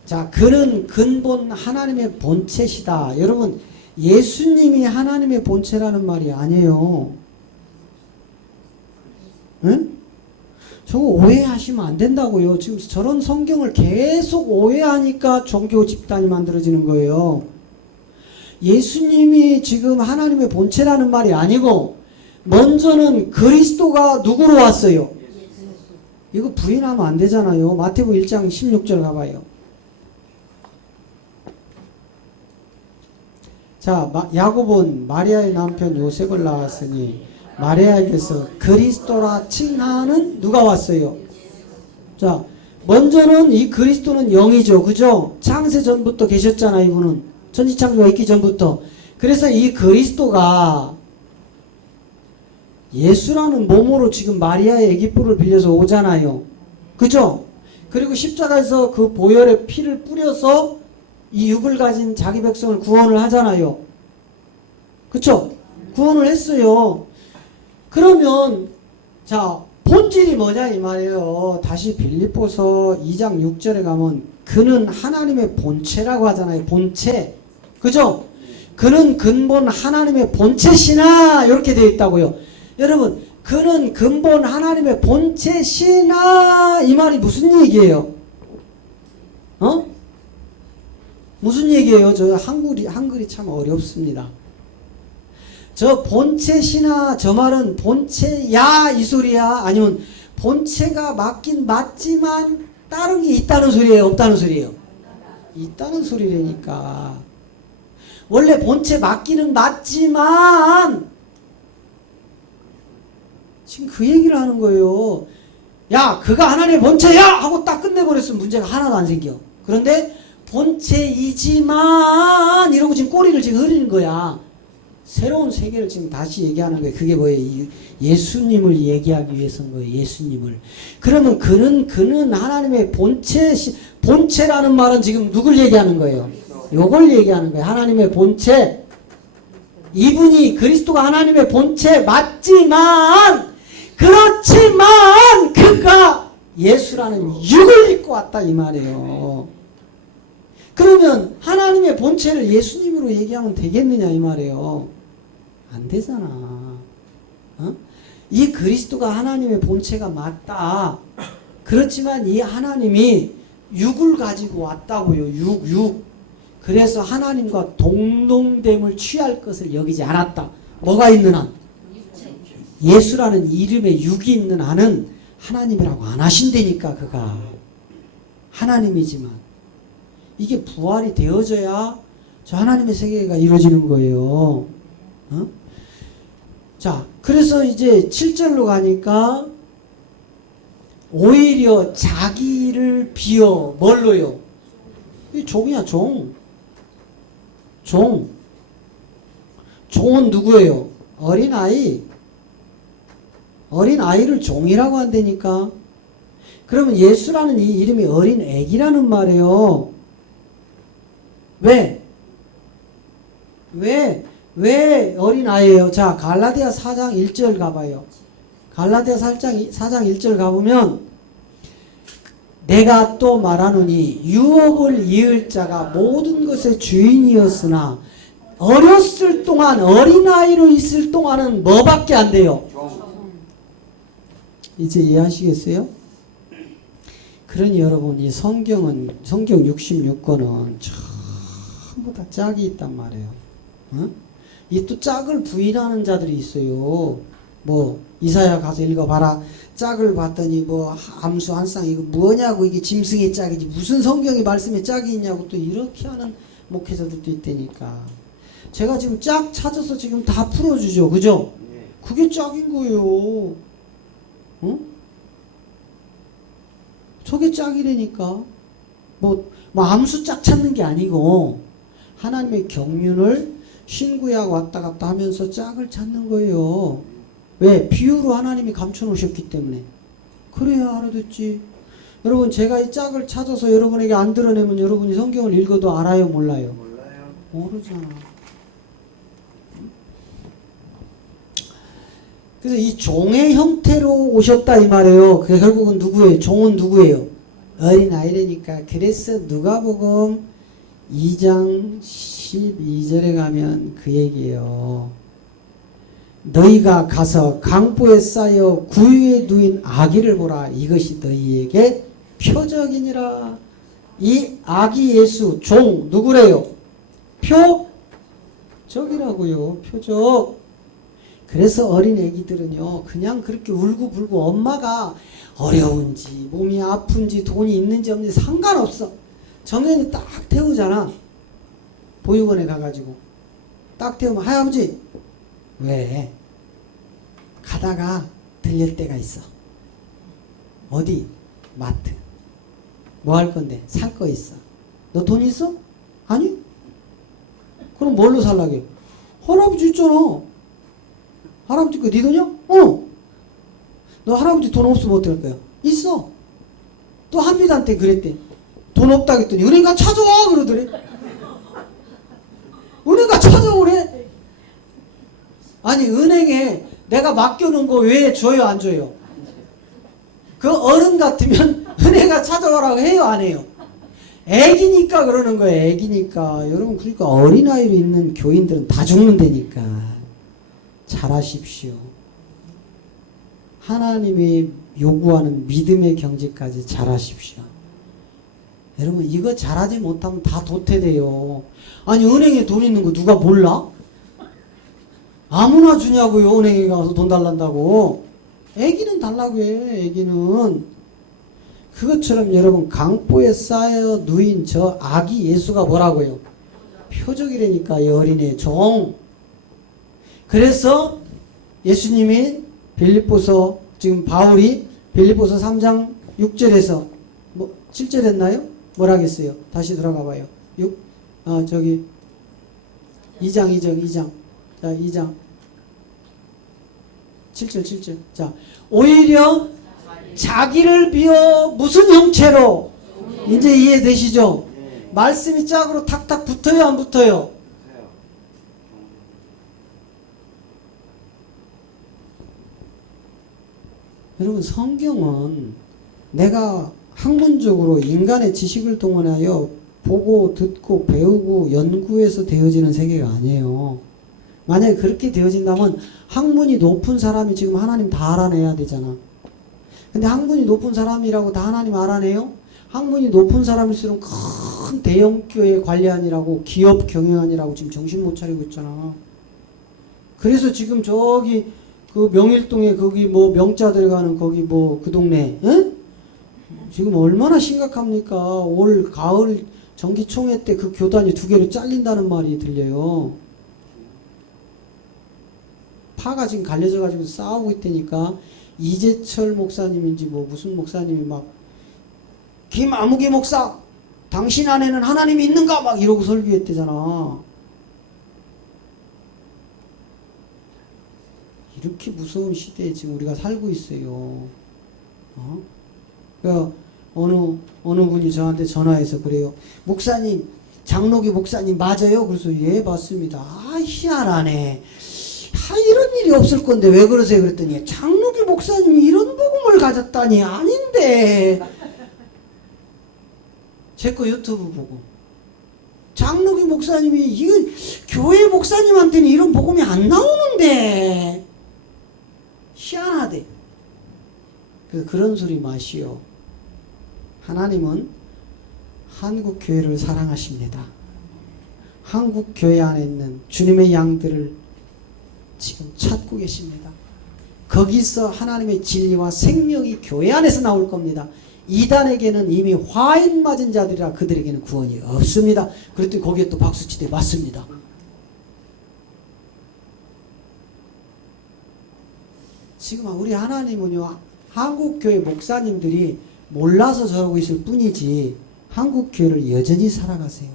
자, 그는 근본 하나님의 본체시다. 여러분 예수님이 하나님의 본체라는 말이 아니에요. 응? 저거 오해하시면 안 된다고요. 지금 저런 성경을 계속 오해하니까 종교 집단이 만들어지는 거예요. 예수님이 지금 하나님의 본체라는 말이 아니고 먼저는 그리스도가 누구로 왔어요? 이거 부인하면 안 되잖아요. 마태복음 1장 16절 가봐요. 자, 야곱은 마리아의 남편 요셉을 낳았으니 마리아에게서 그리스도라 칭하는 누가 왔어요? 자, 먼저는 이 그리스도는 영이죠. 그죠? 창세 전부터 계셨잖아, 이분은. 천지창조가 있기 전부터. 그래서 이 그리스도가 예수라는 몸으로 지금 마리아의 애기뿔을 빌려서 오잖아요. 그죠? 그리고 십자가에서 그 보혈의 피를 뿌려서 이 육을 가진 자기 백성을 구원을 하잖아요. 그쵸? 구원을 했어요. 그러면 자 본질이 뭐냐 이 말이에요. 다시 빌립보서 2장 6절에 가면 그는 하나님의 본체라고 하잖아요. 본체. 그죠? 그는 근본 하나님의 본체시나 이렇게 되어 있다고요. 여러분 그는 근본 하나님의 본체시나 이 말이 무슨 얘기예요? 어? 무슨 얘기예요? 저 한글이 참 어렵습니다. 저 본체시나 저 말은 본체야 이 소리야? 아니면 본체가 맞긴 맞지만 다른 게 있다는 소리예요? 없다는 소리예요? 있다는 소리라니까. 원래 본체 맞기는 맞지만 지금 그 얘기를 하는 거예요. 야 그가 하나님의 본체야! 하고 딱 끝내버렸으면 문제가 하나도 안 생겨. 그런데 본체이지만 이러고 지금 꼬리를 지금 흐리는 거야. 새로운 세계를 지금 다시 얘기하는 거예요. 그게 뭐예요? 예수님을 얘기하기 위해서인 거예요. 예수님을. 그러면 그는 하나님의 본체라는 말은 지금 누굴 얘기하는 거예요? 요걸 얘기하는 거예요. 하나님의 본체. 이분이 그리스도가 하나님의 본체 맞지만 그렇지만 그가 예수라는 육을 입고 왔다 이 말이에요. 그러면 하나님의 본체를 예수님으로 얘기하면 되겠느냐 이 말이에요. 안 되잖아. 어? 이 그리스도가 하나님의 본체가 맞다. 그렇지만 이 하나님이 육을 가지고 왔다고요. 육. 그래서 하나님과 동등됨을 취할 것을 여기지 않았다. 뭐가 있는 한? 예수라는 이름에 육이 있는 한은 하나님이라고 안 하신다니까 그가. 하나님이지만 이게 부활이 되어져야 저 하나님의 세계가 이루어지는 거예요. 어? 자, 그래서 이제 7절로 가니까 오히려 자기를 비어 뭘로요? 이 종이야, 종. 종은 누구예요? 어린아이. 어린아이를 종이라고 한다니까. 그러면 예수라는 이 이름이 어린애기라는 말이에요. 왜 어린아이예요? 자, 갈라디아 4장 1절 가봐요. 갈라디아 4장 1절 가보면 내가 또 말하노니 유업을 이을 자가 모든 것의 주인이었으나 어렸을 동안 어린아이로 있을 동안은 뭐밖에 안 돼요? 이제 이해하시겠어요? 그러니 여러분 이 성경 66권은 전부 다 짝이 있단 말이에요. 어? 이 또 짝을 부인하는 자들이 있어요. 뭐 이사야 가서 읽어봐라. 짝을 봤더니 뭐 암수 한 쌍 이거 뭐냐고 이게 짐승의 짝이지 무슨 성경이 말씀에 짝이 있냐고 또 이렇게 하는 목회자들도 있다니까. 제가 지금 짝 찾아서 지금 다 풀어주죠. 그죠? 그게 짝인 거예요. 어? 저게 짝이라니까. 뭐 암수 짝 찾는 게 아니고 하나님의 경륜을 신구약 왔다 갔다 하면서 짝을 찾는 거예요. 왜? 비유로 하나님이 감춰 놓으셨기 때문에. 그래야 알아듣지. 여러분 제가 이 짝을 찾아서 여러분에게 안 드러내면 여러분이 성경을 읽어도 알아요? 몰라요? 모르잖아. 그래서 이 종의 형태로 오셨다 이 말이에요. 그게 결국은 누구예요? 종은 누구예요? 어린아이라니까. 그래서 누가복음 2장 12절에 가면 그 얘기예요. 너희가 가서 강보에 쌓여 구유에 누인 아기를 보라. 이것이 너희에게 표적이니라. 이 아기 예수 종 누구래요? 표적이라고요. 표적. 그래서 어린 애기들은요 그냥 그렇게 울고불고 엄마가 어려운지 몸이 아픈지 돈이 있는지 없는지 상관없어. 정연이 딱 태우잖아. 보육원에 가가지고 딱 태우면 할아버지 왜? 가다가 들릴 때가 있어. 어디? 마트. 뭐 할 건데? 살 거 있어. 너 돈 있어? 아니? 그럼 뭘로 살라게? 할아버지 있잖아. 할아버지 거 네 돈이야? 어. 너 할아버지 돈 없으면 어떡할 거야? 있어. 또 한비한테 그랬대. 돈 없다 그랬더니 은행가 찾아와 그러더래. 은행가 찾아오래. 아니 은행에 내가 맡겨놓은 거 왜 줘요 안 줘요? 그 어른 같으면 은행가 찾아오라고 해요 안 해요? 애기니까 그러는 거예요. 애기니까. 여러분 그러니까 어린아이로 있는 교인들은 다 죽는다니까. 잘하십시오. 하나님이 요구하는 믿음의 경지까지 잘하십시오. 여러분 이거 잘하지 못하면 다 도태돼요. 아니 은행에 돈 있는 거 누가 몰라? 아무나 주냐고요. 은행에 가서 돈 달란다고. 애기는 달라고 해. 애기는. 그것처럼 여러분 강보에 쌓여 누인 저 아기 예수가 뭐라고요? 표적이라니까. 이 어린애 종. 그래서 예수님이 빌립보서 지금 바울이 빌립보서 3장 6절에서 뭐 7절 했나요? 뭐라 하겠어요? 다시 들어가 봐요. 2장. 자, 2장. 7절. 자, 오히려 자기를 비워 무슨 형체로? 이제 이해되시죠? 말씀이 짝으로 탁탁 붙어요, 안 붙어요? 여러분 성경은 내가 학문적으로 인간의 지식을 동원하여 보고 듣고 배우고 연구해서 되어지는 세계가 아니에요. 만약에 그렇게 되어진다면 학문이 높은 사람이 지금 하나님 다 알아내야 되잖아. 근데 학문이 높은 사람이라고 다 하나님 알아내요? 학문이 높은 사람일수록 큰 대형교회 관리안이라고 기업 경영안이라고 지금 정신 못 차리고 있잖아. 그래서 지금 저기 그 명일동에 거기 뭐 명자 들어가는 거기 뭐 그 동네 에? 지금 얼마나 심각합니까? 올 가을 정기총회 때 그 교단이 2개로 잘린다는 말이 들려요. 파가 지금 갈려져 가지고 싸우고 있다니까. 이재철 목사님인지 뭐 무슨 목사님이 막 김아무개 목사 당신 안에는 하나님이 있는가 막 이러고 설교했대잖아. 이렇게 무서운 시대에 지금 우리가 살고 있어요. 그러니까 어느 분이 저한테 전화해서 그래요. 목사님, 장로교 목사님 맞아요? 그래서 예 맞습니다. 아 희한하네. 이런 일이 없을 건데 왜 그러세요? 그랬더니 장로교 목사님이 이런 복음을 가졌다니 아닌데. 제 거 유튜브 보고 장로교 목사님이 이건 교회 목사님한테는 이런 복음이 안 나오는데 희한하대. 그런 소리 마시오. 하나님은 한국 교회를 사랑하십니다. 한국 교회 안에 있는 주님의 양들을 지금 찾고 계십니다. 거기서 하나님의 진리와 생명이 교회 안에서 나올 겁니다. 이단에게는 이미 화인 맞은 자들이라 그들에게는 구원이 없습니다. 그랬더니 거기에 또 박수치되 맞습니다. 지금 우리 하나님은요, 한국교회 목사님들이 몰라서 저러고 있을 뿐이지 한국교회를 여전히 살아가세요.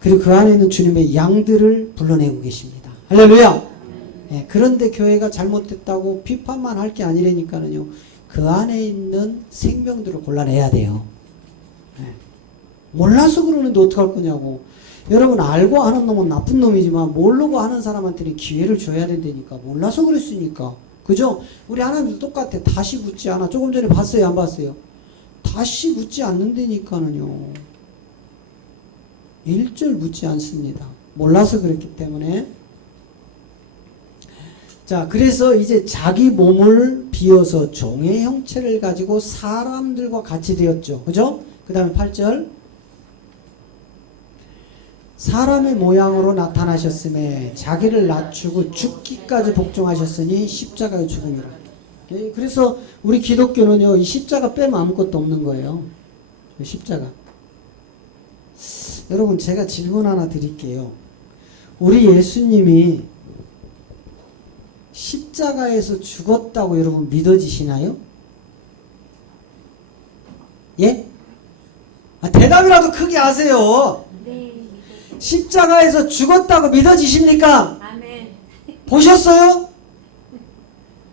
그리고 그 안에 있는 주님의 양들을 불러내고 계십니다. 할렐루야. 그런데 교회가 잘못됐다고 비판만 할 게 아니라니까는요, 그 안에 있는 생명들을 골라내야 돼요. 몰라서 그러는데 어떡할 거냐고. 여러분, 알고 하는 놈은 나쁜 놈이지만 모르고 하는 사람한테는 기회를 줘야 된다니까. 몰라서 그랬으니까. 그죠? 우리 하나님도 똑같아. 다시 묻지 않아. 조금 전에 봤어요? 안 봤어요? 다시 묻지 않는다니까는요. 1절 묻지 않습니다. 몰라서 그랬기 때문에. 자, 그래서 이제 자기 몸을 비워서 종의 형체를 가지고 사람들과 같이 되었죠. 그죠? 그 다음에 8절. 사람의 모양으로 나타나셨음에 자기를 낮추고 죽기까지 복종하셨으니 십자가의 죽음이라. 그래서 우리 기독교는요, 이 십자가 빼면 아무것도 없는 거예요. 십자가. 여러분, 제가 질문 하나 드릴게요. 우리 예수님이 십자가에서 죽었다고 여러분 믿어지시나요? 예? 대답이라도 크게 하세요. 네. 십자가에서 죽었다고 믿어지십니까? 아멘. 보셨어요?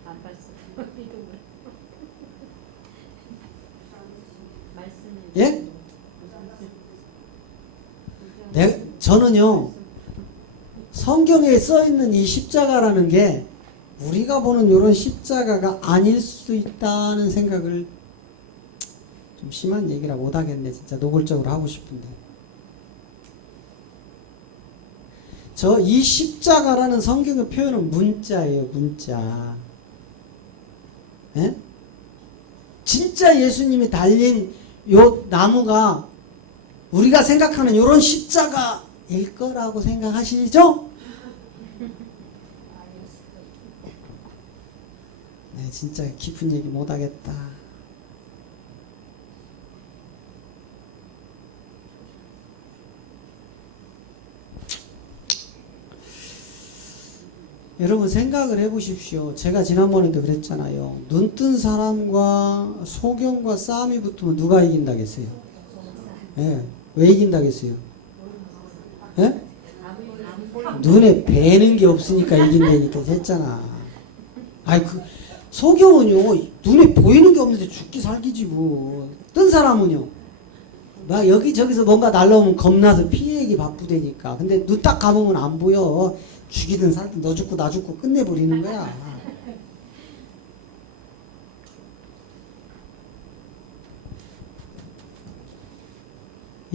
안 봤어. 말씀을. 예? 저는요, 성경에 써 있는 이 십자가라는 게 우리가 보는 이런 십자가가 아닐 수도 있다는 생각을, 좀 심한 얘기라 못하겠네. 진짜 노골적으로 하고 싶은데. 이 십자가라는 성경의 표현은 문자예요. 문자. 예? 진짜 예수님이 달린 요 나무가 우리가 생각하는 요런 십자가일 거라고 생각하시죠? 네, 진짜 깊은 얘기 못하겠다. 여러분 생각을 해보십시오. 제가 지난번에도 그랬잖아요. 눈뜬 사람과 소경과 싸움이 붙으면 누가 이긴다겠어요? 예, 왜 이긴다겠어요? 예? 눈에 뵈는 게 없으니까 이긴다니까 했잖아. 아이, 소경은요, 눈에 보이는 게 없는데 죽기 살기지 뭐. 뜬 사람은요, 막 여기저기서 뭔가 날라오면 겁나서 피하기 바쁘다니까. 근데 눈 딱 감으면 안 보여. 죽이든 살든 너 죽고 나 죽고 끝내버리는 거야.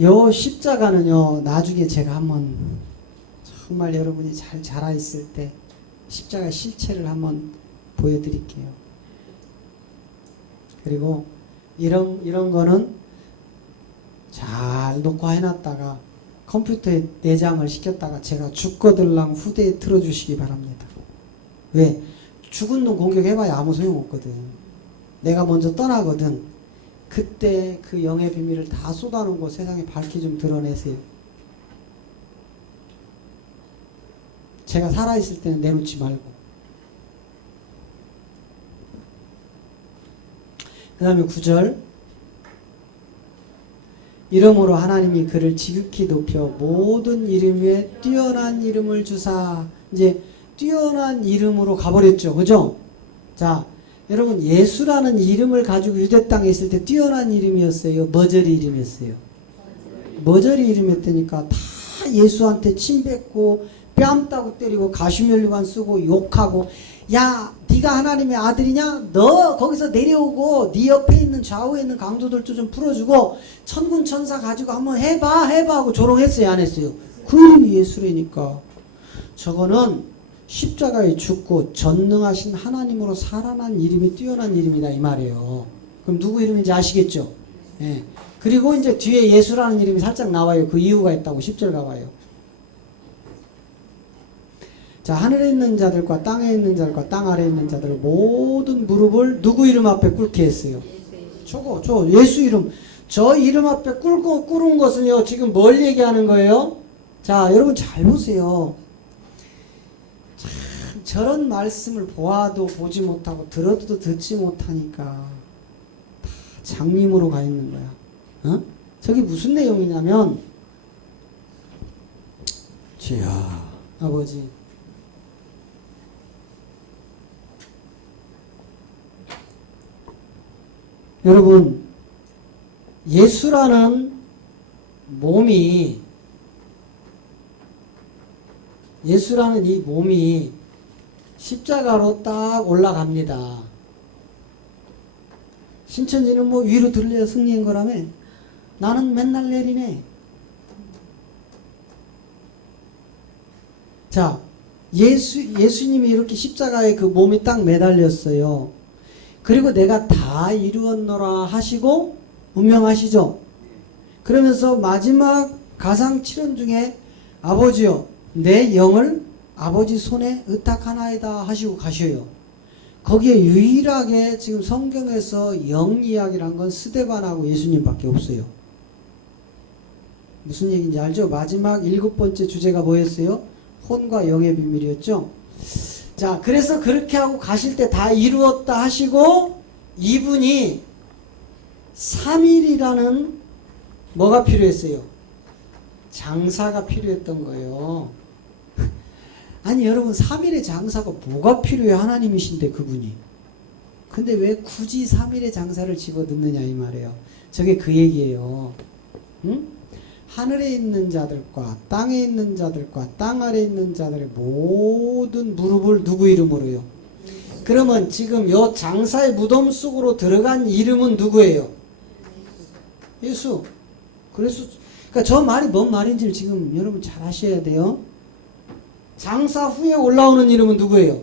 요 십자가는요, 나중에 제가 한번 정말 여러분이 잘 자라있을 때 십자가 실체를 한번 보여드릴게요. 그리고 이런 거는 잘 놓고 해놨다가 컴퓨터에 내장을 시켰다가 제가 죽거들랑 후대에 틀어주시기 바랍니다. 왜? 죽은 놈 공격해봐야 아무 소용없거든. 내가 먼저 떠나거든. 그때 그 영의 비밀을 다 쏟아놓은 거 세상에 밝히 좀 드러내세요. 제가 살아있을 때는 내놓지 말고. 그 다음에 9절. 이러므로 하나님이 그를 지극히 높여 모든 이름 위에 뛰어난 이름을 주사. 이제 뛰어난 이름으로 가버렸죠. 그죠? 자, 여러분, 예수라는 이름을 가지고 유대 땅에 있을 때 뛰어난 이름이었어요? 머저리 이름이었어요? 머저리 이름이었다니까. 다 예수한테 침뱉고 뺨 따고 때리고 가시면류관 쓰고 욕하고, 야 네가 하나님의 아들이냐? 너 거기서 내려오고 네 옆에 있는 좌우에 있는 강도들도 좀 풀어주고 천군 천사 가지고 한번 해봐 하고 조롱했어요, 안 했어요? 그 이름이 예수라니까. 저거는 십자가에 죽고 전능하신 하나님으로 살아난 이름이 뛰어난 이름이다 이 말이에요. 그럼 누구 이름인지 아시겠죠? 예. 그리고 이제 뒤에 예수라는 이름이 살짝 나와요. 그 이유가 있다고 10절 가봐요. 자, 하늘에 있는 자들과 땅에 있는 자들과 땅 아래에 있는 자들 모든 무릎을 누구 이름 앞에 꿇게 했어요? 저 예수 이름. 저 이름 앞에 꿇은 것은요, 지금 뭘 얘기하는 거예요? 자, 여러분 잘 보세요. 참, 저런 말씀을 보아도 보지 못하고 들어도 듣지 못하니까 다 장님으로 가 있는 거야. 어? 저게 무슨 내용이냐면, 주여 아버지, 여러분, 예수라는 이 몸이 십자가로 딱 올라갑니다. 신천지는 뭐 위로 들려야 승리인 거라며? 나는 맨날 내리네. 자, 예수님이 이렇게 십자가에 그 몸이 딱 매달렸어요. 그리고 내가 다 이루었노라 하시고 운명하시죠. 그러면서 마지막 가상 칠언 중에 아버지여 내 영을 아버지 손에 의탁하나이다 하시고 가셔요. 거기에 유일하게 지금 성경에서 영 이야기란 건 스데반하고 예수님밖에 없어요. 무슨 얘기인지 알죠? 마지막 7번째 주제가 뭐였어요? 혼과 영의 비밀이었죠. 자, 그래서 그렇게 하고 가실 때 다 이루었다 하시고 이분이 3일이라는 뭐가 필요했어요? 장사가 필요했던 거예요. 아니 여러분 3일의 장사가 뭐가 필요해? 하나님이신데 그분이. 근데 왜 굳이 3일의 장사를 집어넣느냐 이 말이에요. 저게 그 얘기예요. 응? 하늘에 있는 자들과 땅에 있는 자들과 땅 아래에 있는 자들의 모든 무릎을 누구 이름으로요? 그러면 지금 요 장사의 무덤 속으로 들어간 이름은 누구예요? 예수. 그래서 그러니까 저 말이 뭔 말인지를 지금 여러분 잘 아셔야 돼요. 장사 후에 올라오는 이름은 누구예요?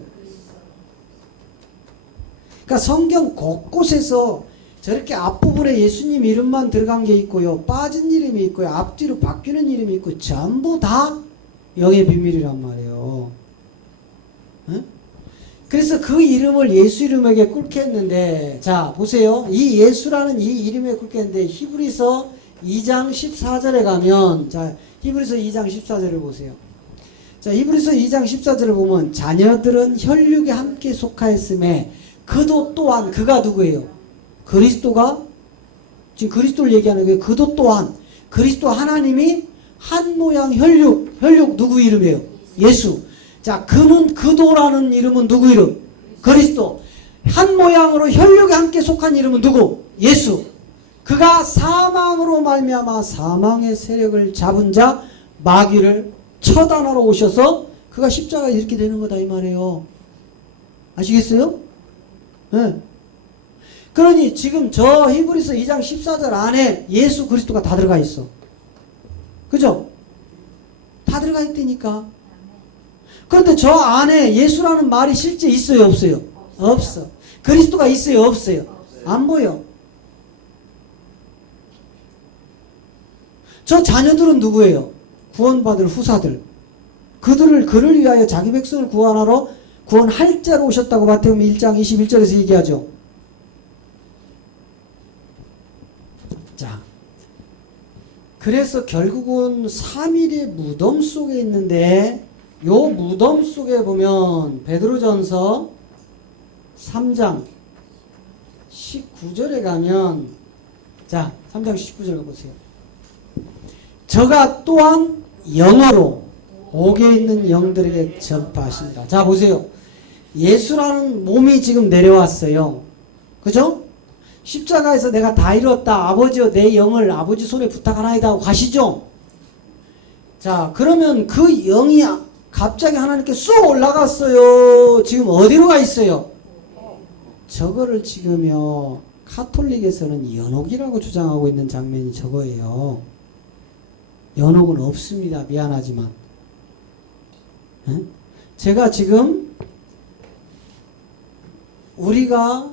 그러니까 성경 곳곳에서 저렇게 앞부분에 예수님 이름만 들어간 게 있고요. 빠진 이름이 있고요. 앞뒤로 바뀌는 이름이 있고 전부 다 영의 비밀이란 말이에요. 응? 그래서 그 이름을 예수 이름에게 꿇게 했는데 자 보세요. 이 예수라는 이 이름에 꿇게 했는데 히브리서 2장 14절에 가면 자 히브리서 2장 14절을 보세요. 자 히브리서 2장 14절을 보면 자녀들은 혈육에 함께 속하였음에 그도 또한 그가 누구예요? 그리스도가 지금 그리스도를 얘기하는 거예요. 그도 또한 그리스도 하나님이 한 모양 혈육 누구 이름이에요? 예수. 자 그도라는 이름은 누구 이름? 그리스도. 한 모양으로 혈육에 함께 속한 이름은 누구? 예수. 그가 사망으로 말미암아 사망의 세력을 잡은 자 마귀를 처단하러 오셔서 그가 십자가에 이렇게 되는 거다 이 말이에요. 아시겠어요? 네. 그러니 지금 저 히브리서 2장 14절 안에 예수 그리스도가 다 들어가 있어. 그죠? 다 들어가 있다니까. 그런데 저 안에 예수라는 말이 실제 있어요 없어요? 없어. 그리스도가 있어요 없어요? 안 보여. 저 자녀들은 누구예요? 구원받을 후사들. 그를 위하여 자기 백성을 구원할 자로 오셨다고 마태복음 1장 21절에서 얘기하죠. 자, 그래서 결국은 3일의 무덤 속에 있는데 요 무덤 속에 보면 베드로전서 3장 19절에 가면 자 3장 19절 보세요. 저가 또한 영어로 옥에 있는 영들에게 전파하신다. 자 보세요. 예수라는 몸이 지금 내려왔어요. 그죠? 십자가에서 내가 다 이뤘다. 아버지여 내 영을 아버지 손에 부탁하나이다 하고 가시죠. 자 그러면 그 영이 갑자기 하나님께 쑥 올라갔어요. 지금 어디로 가 있어요? 저거를 지금요 카톨릭에서는 연옥이라고 주장하고 있는 장면이 저거예요. 연옥은 없습니다. 미안하지만. 제가 지금 우리가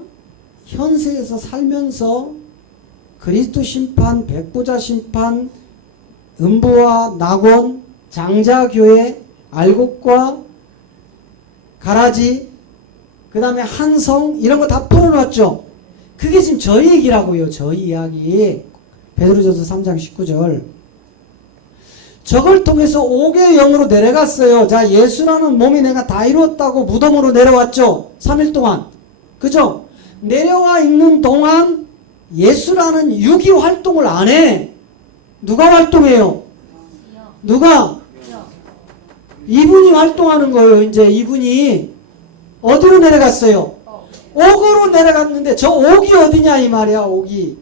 현세에서 살면서 그리스도 심판, 백보자 심판, 음부와 낙원, 장자교회, 알곡과 가라지, 그 다음에 한성 이런 거 다 풀어놨죠. 그게 지금 저희 얘기라고요. 저희 이야기. 베드로전서 3장 19절. 저걸 통해서 5개의 영으로 내려갔어요. 자, 예수라는 몸이 내가 다 이루었다고 무덤으로 내려왔죠. 3일 동안. 그죠? 내려와 있는 동안 예수라는 육이 활동을 안 해. 누가 활동해요? 누가? 이분이 활동하는 거예요. 이제 이분이 어디로 내려갔어요? 옥으로 내려갔는데 저 옥이 어디냐 이 말이야. 옥이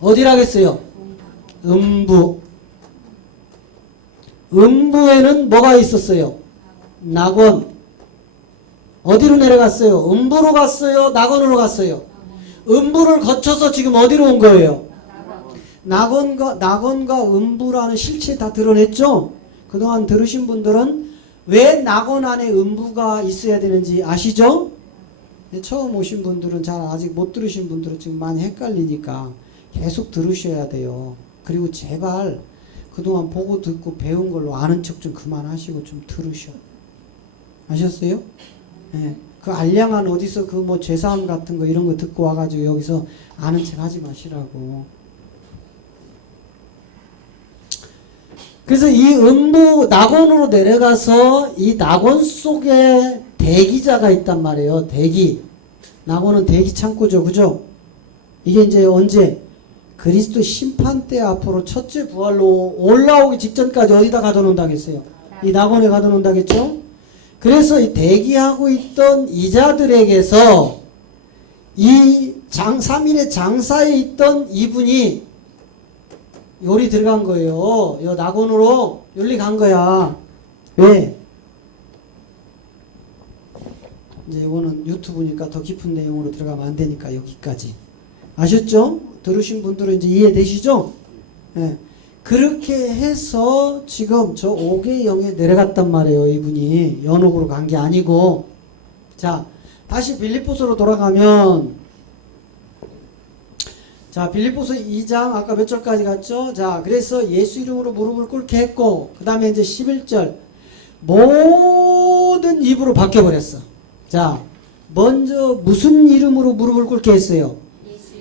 어디라겠어요? 음부. 음부에는 뭐가 있었어요? 낙원. 어디로 내려갔어요? 음부로 갔어요? 낙원으로 갔어요? 음부를 거쳐서 지금 어디로 온 거예요? 낙원과 음부라는 실체 다 드러냈죠? 그동안 들으신 분들은 왜 낙원 안에 음부가 있어야 되는지 아시죠? 처음 오신 분들은 잘 아직 못 들으신 분들은 지금 많이 헷갈리니까 계속 들으셔야 돼요. 그리고 제발 그동안 보고 듣고 배운 걸로 아는 척 좀 그만하시고 좀 들으셔. 아셨어요? 네. 그 알량한 어디서 그 뭐 죄사함 같은 거 이런 거 듣고 와가지고 여기서 아는 척 하지 마시라고. 그래서 이 음부 낙원으로 내려가서 이 낙원 속에 대기자가 있단 말이에요. 대기. 낙원은 대기 창고죠. 그죠? 이게 이제 언제? 그리스도 심판 때 앞으로 첫째 부활로 올라오기 직전까지 어디다 가둬놓는다겠어요? 이 낙원에 가둬놓는다겠죠? 그래서 이 대기하고 있던 이자들에게서 이 3일의 장사에 있던 이분이 요리 들어간 거예요. 요 낙원으로 요리 간 거야. 왜? 이제 이거는 유튜브니까 더 깊은 내용으로 들어가면 안 되니까 여기까지. 아셨죠? 들으신 분들은 이제 이해되시죠? 네. 그렇게 해서 지금 저 5개 영에 내려갔단 말이에요. 이분이 연옥으로 간 게 아니고. 자, 다시 빌립보서로 돌아가면, 자, 빌립보서 2장 아까 몇 절까지 갔죠? 자, 그래서 예수 이름으로 무릎을 꿇게 했고, 그 다음에 이제 11절 모든 입으로 바뀌어버렸어. 자, 먼저 무슨 이름으로 무릎을 꿇게 했어요?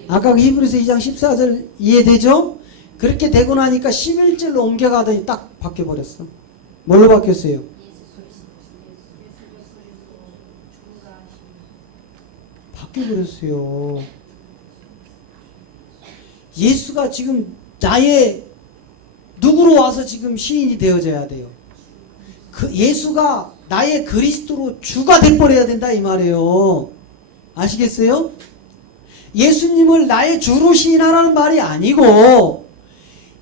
아까 그 히브리서 2장 14절 이해되죠? 그렇게 되고 나니까 11절로 옮겨가더니 딱 바뀌어버렸어. 뭘로 바뀌었어요? 바뀌어버렸어요. 예수가 지금 나의 누구로 와서 지금 시인이 되어져야 돼요. 그 예수가 나의 그리스도로 주가 돼버려야 된다 이 말이에요. 아시겠어요? 예수님을 나의 주로 시인하라는 말이 아니고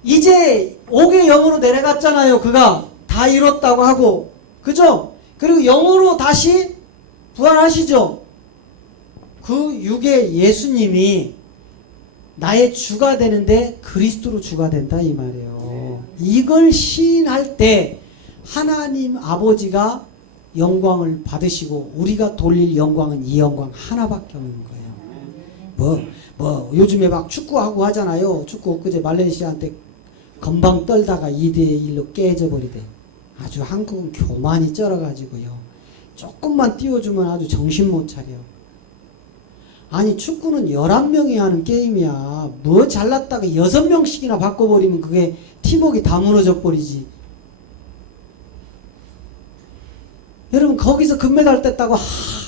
이제 5개 영으로 내려갔잖아요. 그가 다 이뤘다고 하고 그죠? 그리고 영으로 다시 부활하시죠. 그 6의 예수님이 나의 주가 되는데 그리스도로 주가 된다 이 말이에요. 이걸 시인할 때 하나님 아버지가 영광을 받으시고 우리가 돌릴 영광은 이 영광 하나밖에 없는 거예요. 요즘에 막 축구하고 하잖아요. 축구 엊그제 말레이시아한테 금방 떨다가 2대1로 깨져버리대. 아주 한국은 교만이 쩔어가지고요. 조금만 띄워주면 아주 정신 못 차려. 아니 축구는 11명이 하는 게임이야. 뭐 잘났다가 6명씩이나 바꿔버리면 그게 팀워크가 다 무너져 버리지. 여러분 거기서 금메달 땄다고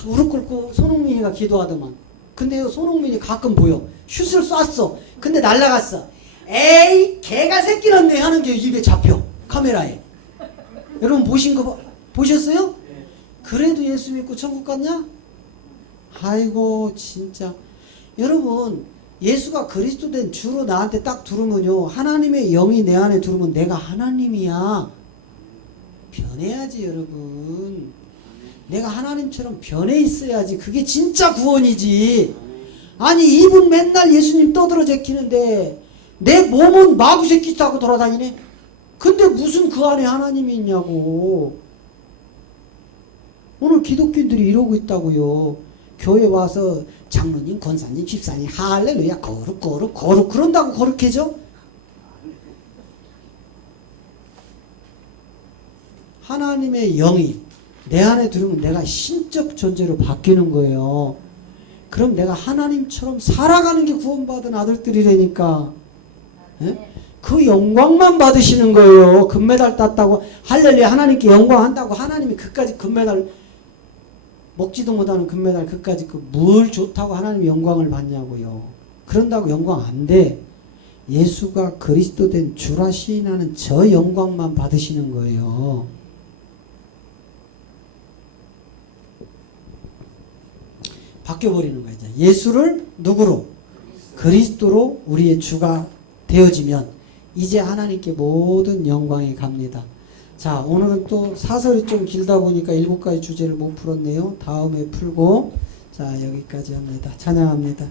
무릎 꿇고 손흥민이가 기도하더만. 근데 손흥민이 가끔 보여. 슛을 쐈어. 근데 날아갔어. 에이 개가 새끼 났네 하는 게 입에 잡혀. 카메라에. 여러분 보신 거 보셨어요? 그래도 예수 믿고 천국 갔냐? 아이고 진짜. 여러분 예수가 그리스도 된 주로 나한테 딱 들으면요, 하나님의 영이 내 안에 들으면 내가 하나님이야. 변해야지 여러분. 내가 하나님처럼 변해 있어야지. 그게 진짜 구원이지. 아니 입은 맨날 예수님 떠들어 제끼는데 내 몸은 마구새끼 타고 돌아다니네. 근데 무슨 그 안에 하나님이 있냐고. 오늘 기독교인들이 이러고 있다고요. 교회 와서 장로님, 권사님, 집사님 할렐루야 거룩 거룩 거룩 그런다고 거룩해져? 하나님의 영이 내 안에 들으면 내가 신적 존재로 바뀌는 거예요. 그럼 내가 하나님처럼 살아가는 게 구원받은 아들들이라니까. 예? 그 영광만 받으시는 거예요. 금메달 땄다고 할렐루야 하나님께 영광한다고 하나님이 그까지 금메달 먹지도 못하는 금메달 그까지 그 뭘 좋다고 하나님이 영광을 받냐고요. 그런다고 영광 안 돼. 예수가 그리스도 된 주라 시인하는 저 영광만 받으시는 거예요. 바뀌어버리는 거예요. 예수를 누구로? 그리스도로 우리의 주가 되어지면 이제 하나님께 모든 영광이 갑니다. 자, 오늘은 또 사설이 좀 길다 보니까 7가지 주제를 못 풀었네요. 다음에 풀고, 자, 여기까지 합니다. 찬양합니다.